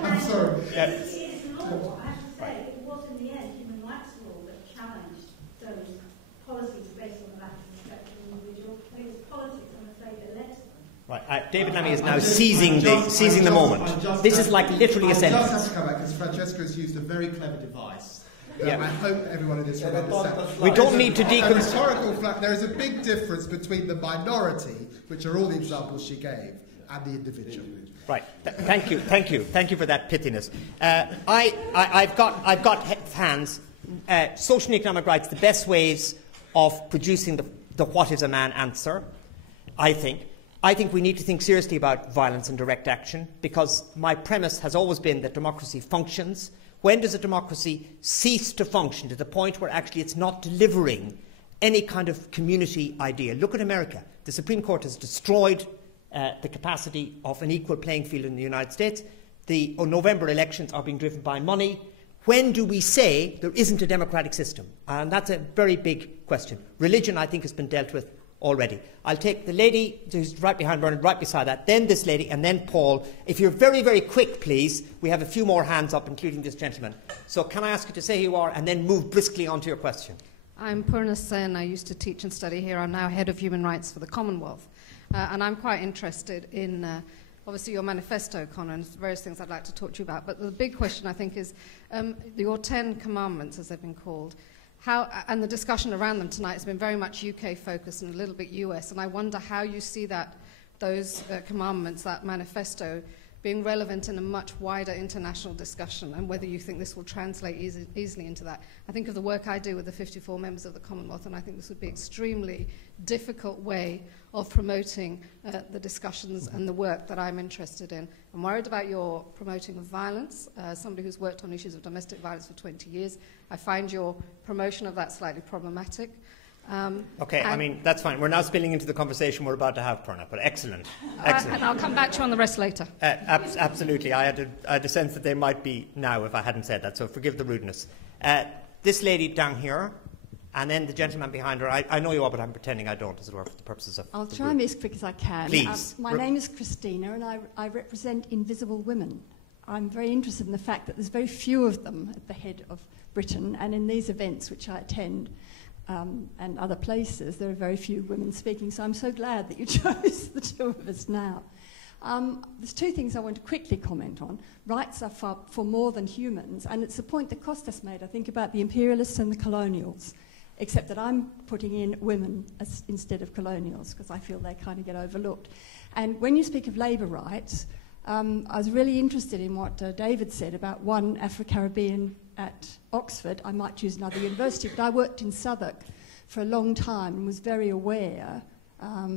I'm sorry. It's law, I have to say, it was in the end human rights law that challenged those policies based on the lack of respect for the individual, and it was politics, I'm afraid, that led to them. Right, David Lammy is now seizing the moment. This is like literally a sentence. I just have to come back because Francesca has used a very clever device. I hope everyone in this room understands. We don't need to deconstruct. There is a big difference between the minority, which are all the examples she gave, and the individual. Right. Thank you for that pithiness. I've got hands. Social and economic rights, the best ways of producing the what is a man answer, I think. I think we need to think seriously about violence and direct action, because my premise has always been that democracy functions. When does a democracy cease to function to the point where actually it's not delivering any kind of community idea? Look at America. The Supreme Court has destroyed the capacity of an equal playing field in the United States. The November elections are being driven by money. when do we say there isn't a democratic system? And that's a very big question. Religion, I think, has been dealt with already. I'll take the lady who's right behind Bernard, right beside that, then this lady, and then Paul. If you're very, very quick, please. We have a few more hands up, including this gentleman. So can I ask you to say who you are and then move briskly on to your question? I'm Purna Sen. I used to teach and study here. I'm now head of human rights for the Commonwealth. And I'm quite interested in, obviously, your manifesto, Conor, and various things I'd like to talk to you about. But the big question, I think, is your 10 commandments, as they've been called. And the discussion around them tonight has been very much UK-focused and a little bit US. And I wonder how you see those commandments, that manifesto, being relevant in a much wider international discussion, and whether you think this will translate easily into that. I think of the work I do with the 54 members of the Commonwealth, and I think this would be an extremely difficult way of promoting the discussions and the work that I'm interested in. I'm worried about your promoting of violence. Somebody who's worked on issues of domestic violence for 20 years, I find your promotion of that slightly problematic. Okay, I mean, that's fine. We're now spilling into the conversation we're about to have, Purna, but excellent. Excellent. And I'll come back to you on the rest later. Absolutely. I had a sense that they might be now if I hadn't said that, so forgive the rudeness. This lady down here, and then the gentleman behind her. I know you are, but I'm pretending I don't, as it were, for the purposes of... I'll try and be as quick as I can. Please. My name is Christina, and I represent invisible women. I'm very interested in the fact that there's very few of them at the head of Britain, and in these events which I attend, and other places, there are very few women speaking, so I'm so glad that you chose the two of us now. There's two things I want to quickly comment on. Rights are for more than humans, and it's a point that Costas made, I think, about the imperialists and the colonials, except that I'm putting in women instead of colonials, because I feel they kind of get overlooked. And when you speak of labour rights, I was really interested in what David said about one Afro-Caribbean at Oxford. I might choose another university, but I worked in Southwark for a long time and was very aware,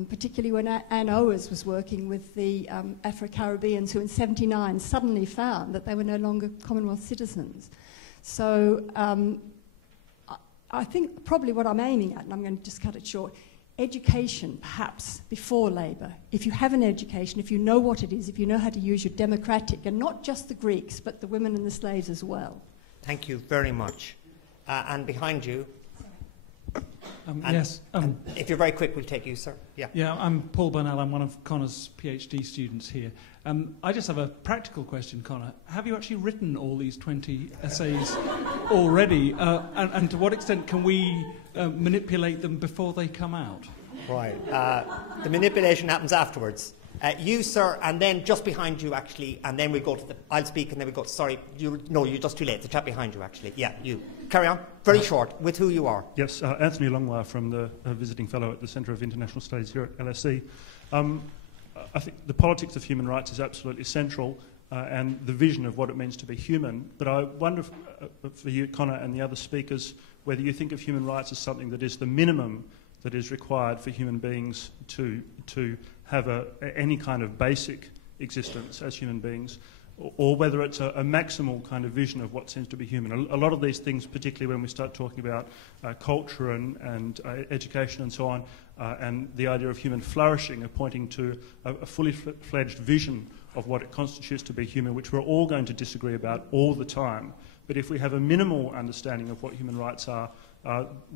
particularly when Anne Owers was working with the Afro-Caribbeans who in '79 suddenly found that they were no longer Commonwealth citizens. So I think probably what I'm aiming at, and I'm going to just cut it short, education perhaps before labour. If you have an education, if you know what it is, if you know how to use your democratic, and not just the Greeks, but the women and the slaves as well. Thank you very much. And behind you... Yes. If you're very quick, we'll take you, sir. Yeah. Yeah, I'm Paul Burnell. I'm one of Conor's PhD students here. I just have a practical question, Conor. Have you actually written all these 20 essays already? And to what extent can we manipulate them before they come out? Right. The manipulation happens afterwards. You, sir, and then just behind you, actually, and then we go to the... I'll speak, and then we go... Sorry, you're just too late. The chap behind you, actually. Yeah, you. Carry on. Very short, with who you are. Yes, Anthony Longwire from the Visiting Fellow at the Centre of International Studies here at LSE. I think the politics of human rights is absolutely central, and the vision of what it means to be human. But I wonder for you, Conor, and the other speakers, whether you think of human rights as something that is the minimum that is required for human beings to have any kind of basic existence as human beings, or whether it's a maximal kind of vision of what seems to be human. A lot of these things, particularly when we start talking about culture and education and so on, and the idea of human flourishing, are pointing to a fully fledged vision of what it constitutes to be human, which we're all going to disagree about all the time. But if we have a minimal understanding of what human rights are,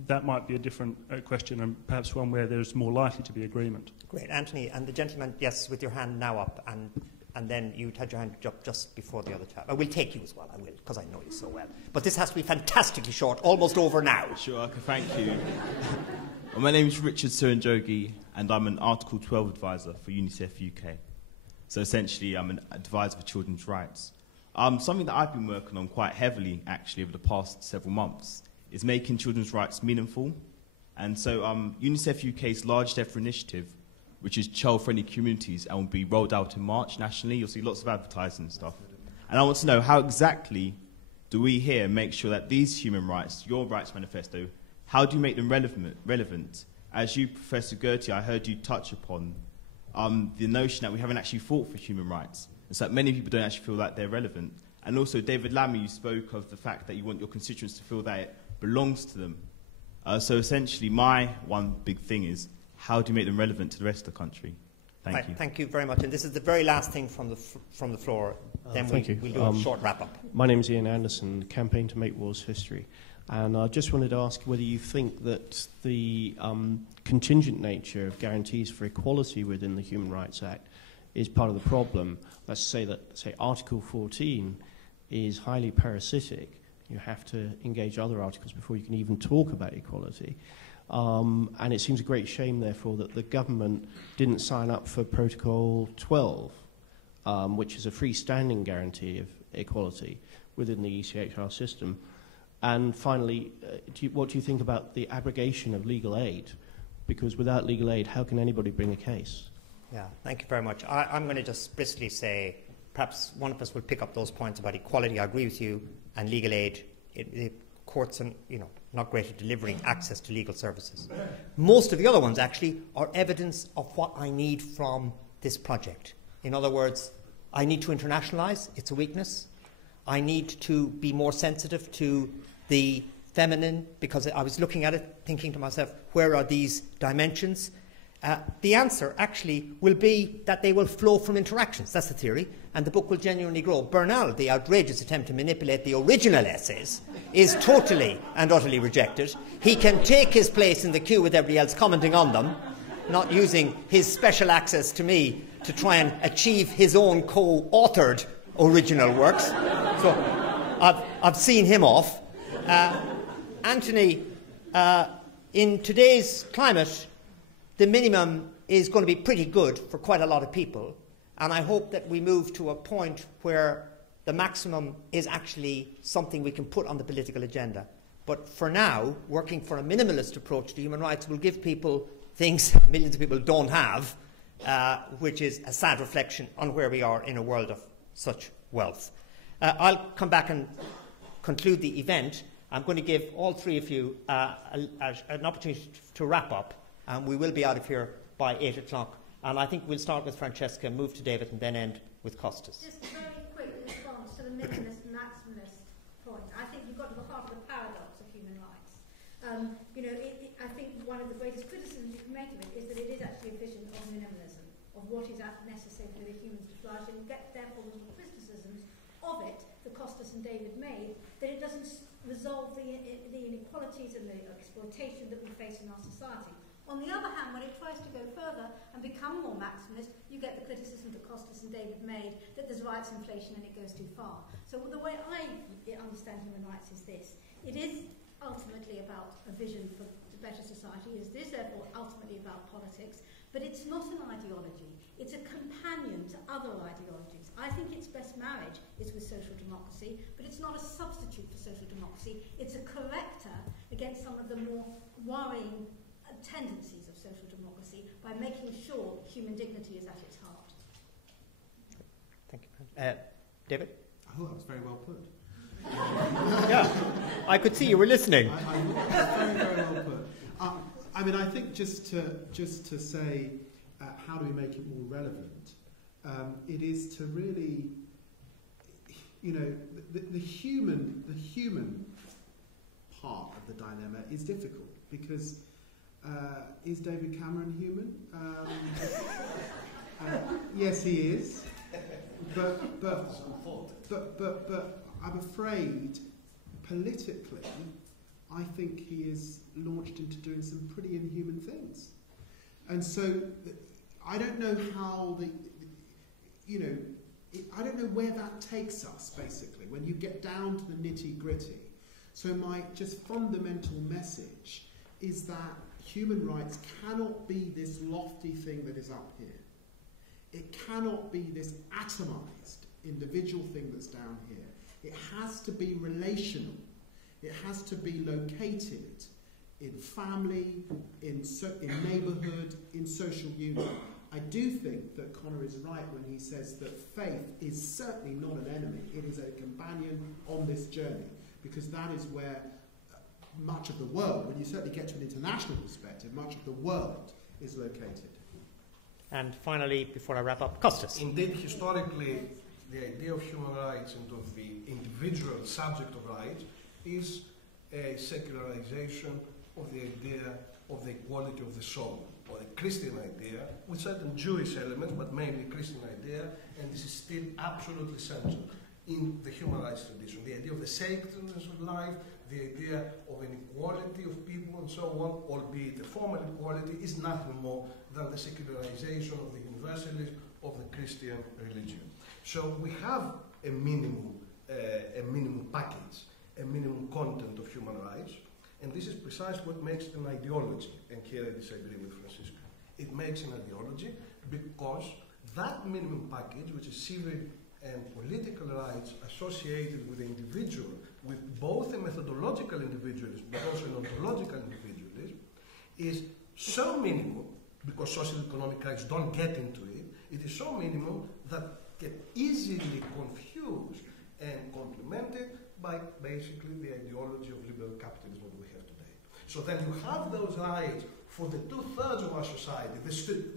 that might be a different question, and perhaps one where there's more likely to be agreement. Great. Anthony, and the gentleman, yes, with your hand now up, and then you had your hand up just before the other chap. I will take you as well, I will, because I know you so well. But this has to be fantastically short, almost over now. Sure, okay, thank you. Well, my name is Richard Suranjogi, and I'm an Article 12 advisor for UNICEF UK. So essentially, I'm an advisor for children's rights. Something that I've been working on quite heavily, actually, over the past several months is making children's rights meaningful. And so UNICEF UK's largest ever initiative, which is child-friendly communities, and will be rolled out in March nationally. You'll see lots of advertising and stuff. And I want to know, how exactly do we here make sure that these human rights, your rights manifesto, how do you make them relevant? As you, Professor Gearty, I heard you touch upon the notion that we haven't actually fought for human rights. It's that many people don't actually feel that they're relevant. And also, David Lammy, you spoke of the fact that you want your constituents to feel that it belongs to them. So essentially, my one big thing is, how do you make them relevant to the rest of the country? Thank you. Thank you very much. And this is the very last thing from the floor. Then we'll do a short wrap-up. My name is Ian Anderson, Campaign to Make Wars History. And I just wanted to ask whether you think that the contingent nature of guarantees for equality within the Human Rights Act is part of the problem. Let's say that, say, Article 14 is highly parasitic. You have to engage other articles before you can even talk about equality. And it seems a great shame, therefore, that the government didn't sign up for Protocol 12, which is a freestanding guarantee of equality within the ECHR system. And finally, what do you think about the abrogation of legal aid? Because without legal aid, how can anybody bring a case? Yeah, thank you very much. I'm going to just briskly say, perhaps one of us will pick up those points about equality. I agree with you, and legal aid. The courts are, not great at delivering access to legal services. Most of the other ones, actually, are evidence of what I need from this project. In other words, I need to internationalise. It's a weakness. I need to be more sensitive to the feminine, because I was looking at it, thinking to myself, where are these dimensions? The answer actually will be that they will flow from interactions. That's the theory. And the book will genuinely grow. Bernal, the outrageous attempt to manipulate the original essays, is totally and utterly rejected. He can take his place in the queue with everybody else commenting on them, not using his special access to me to try and achieve his own co-authored original works. So I've seen him off. Anthony, in today's climate, the minimum is going to be pretty good for quite a lot of people, and I hope that we move to a point where the maximum is actually something we can put on the political agenda. But for now, working for a minimalist approach to human rights will give people things millions of people don't have, which is a sad reflection on where we are in a world of such wealth. I'll come back and conclude the event. I'm going to give all three of you an opportunity to wrap up. We will be out of here by 8 o'clock. And I think we'll start with Francesca, move to David, and then end with Costas. Just a very quick response to the minimalist and maximalist point. I think you've got to the heart of the paradox of human rights. I think one of the greatest criticisms you can make of it is that it is actually a vision of minimalism, of what is necessary for the humans to flourish, and therefore the criticisms of it that Costas and David made, that it doesn't resolve the inequalities and the exploitation that we face in our society. On the other hand, when it tries to go further and become more maximalist, you get the criticism that Costas and David made that there's rights inflation and it goes too far. So the way I understand human rights is this. It is ultimately about a vision for a better society. It is therefore ultimately about politics. But it's not an ideology. It's a companion to other ideologies. I think its best marriage is with social democracy, but it's not a substitute for social democracy. It's a corrector against some of the more worrying tendencies of social democracy by making sure human dignity is at its heart. Thank you. David? I thought that was very well put. Yeah, I could see you were listening. Very, very well put. I think just to say, how do we make it more relevant? It is to really, the human part of the dilemma is difficult because is David Cameron human? Yes, he is. But I'm afraid politically, I think he is launched into doing some pretty inhuman things. And so I don't know how I don't know where that takes us, basically, when you get down to the nitty-gritty. So my just fundamental message is that human rights cannot be this lofty thing that is up here. It cannot be this atomized individual thing that's down here. It has to be relational. It has to be located in family, in neighbourhood, in social union. I do think that Conor is right when he says that faith is certainly not an enemy. It is a companion on this journey, because that is where much of the world, when you certainly get to an international perspective, much of the world is located. And finally, before I wrap up, Costas. Indeed, historically, the idea of human rights and of the individual subject of rights is a secularization of the idea of the equality of the soul, or a Christian idea, with certain Jewish elements, but mainly Christian idea, and this is still absolutely central in the human rights tradition. The idea of the sacredness of life, the idea of an equality of people and so on, albeit a formal equality, is nothing more than the secularization of the universalism of the Christian religion. So we have a minimum package, a minimum content of human rights, and this is precisely what makes an ideology, and here I disagree with Francisco. It makes an ideology because that minimum package, which is civil and political rights associated with the individual, with both a methodological individualism but also an ontological individualism, is so minimal, because social economic rights don't get into it, it is so minimal that get easily confused and complemented by basically the ideology of liberal capitalism that we have today. So then you have those rights for the 2/3 of our society, the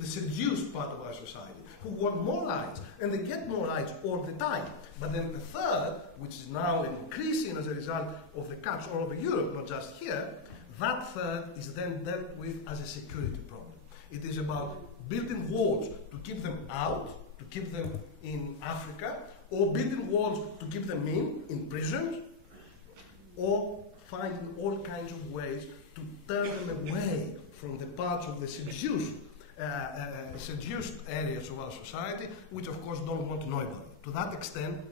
seduced part of our society, who want more rights, and they get more rights all the time. But then the third, which is now increasing as a result of the cuts all over Europe, not just here, that third is then dealt with as a security problem. It is about building walls to keep them out, to keep them in Africa, or building walls to keep them in prisons, or finding all kinds of ways to turn them away from the parts of the seduced areas of our society, which of course don't want to know about it. To that extent,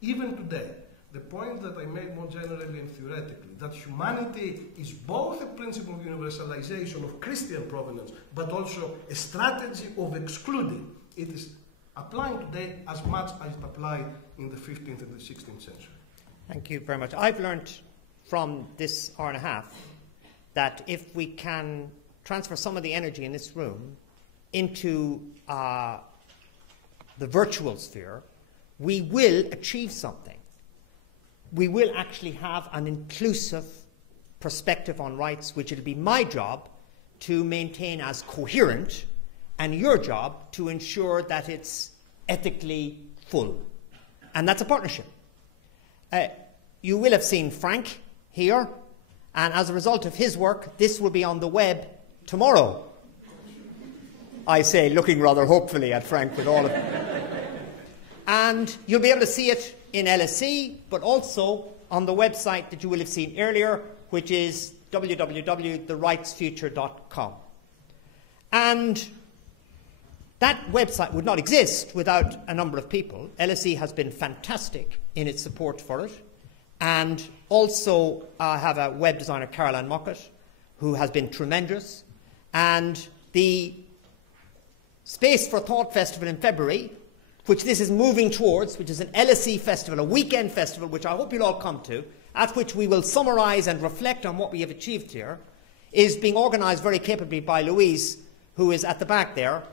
even today, the point that I made more generally and theoretically, that humanity is both a principle of universalization of Christian provenance, but also a strategy of excluding, it is applying today as much as it applied in the 15th and the 16th century. Thank you very much. I've learned from this hour and a half that if we can transfer some of the energy in this room into the virtual sphere, we will achieve something. We will actually have an inclusive perspective on rights, which it'll be my job to maintain as coherent, and your job to ensure that it's ethically full. And that's a partnership. You will have seen Frank here, and as a result of his work, this will be on the web tomorrow. I say, looking rather hopefully at Frank with all of it. And you'll be able to see it in LSE, but also on the website that you will have seen earlier, which is www.therightsfuture.com. And that website would not exist without a number of people. LSE has been fantastic in its support for it. And also I have a web designer, Caroline Mockett, who has been tremendous. And the Space for Thought Festival in February, which this is moving towards, which is an LSE festival, a weekend festival, which I hope you'll all come to, at which we will summarise and reflect on what we have achieved here, is being organised very capably by Louise, who is at the back there.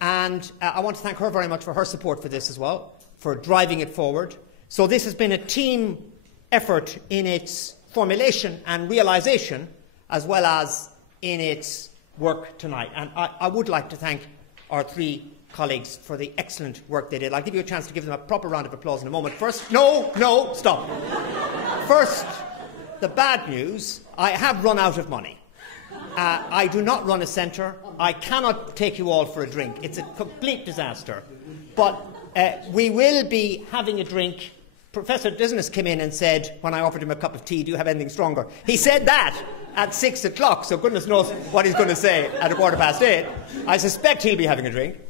And I want to thank her very much for her support for this as well, for driving it forward. So this has been a team effort in its formulation and realisation, as well as in its work tonight. And I would like to thank our three colleagues for the excellent work they did. I'll give you a chance to give them a proper round of applause in a moment. First, no, stop. First, the bad news, I have run out of money. I do not run a centre. I cannot take you all for a drink. It's a complete disaster. But we will be having a drink. Professor Douzinas came in and said, when I offered him a cup of tea, do you have anything stronger? He said that at 6 o'clock, so goodness knows what he's going to say at 8:15. I suspect he'll be having a drink.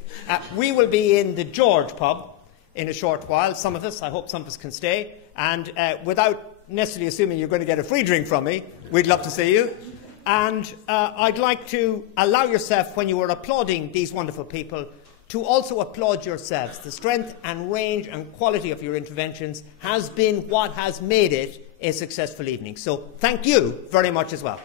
We will be in the George pub in a short while. Some of us, I hope some of us can stay. And without necessarily assuming you're going to get a free drink from me, we'd love to see you. And I'd like to allow yourself, when you are applauding these wonderful people, to also applaud yourselves. The strength and range and quality of your interventions has been what has made it a successful evening. So thank you very much as well.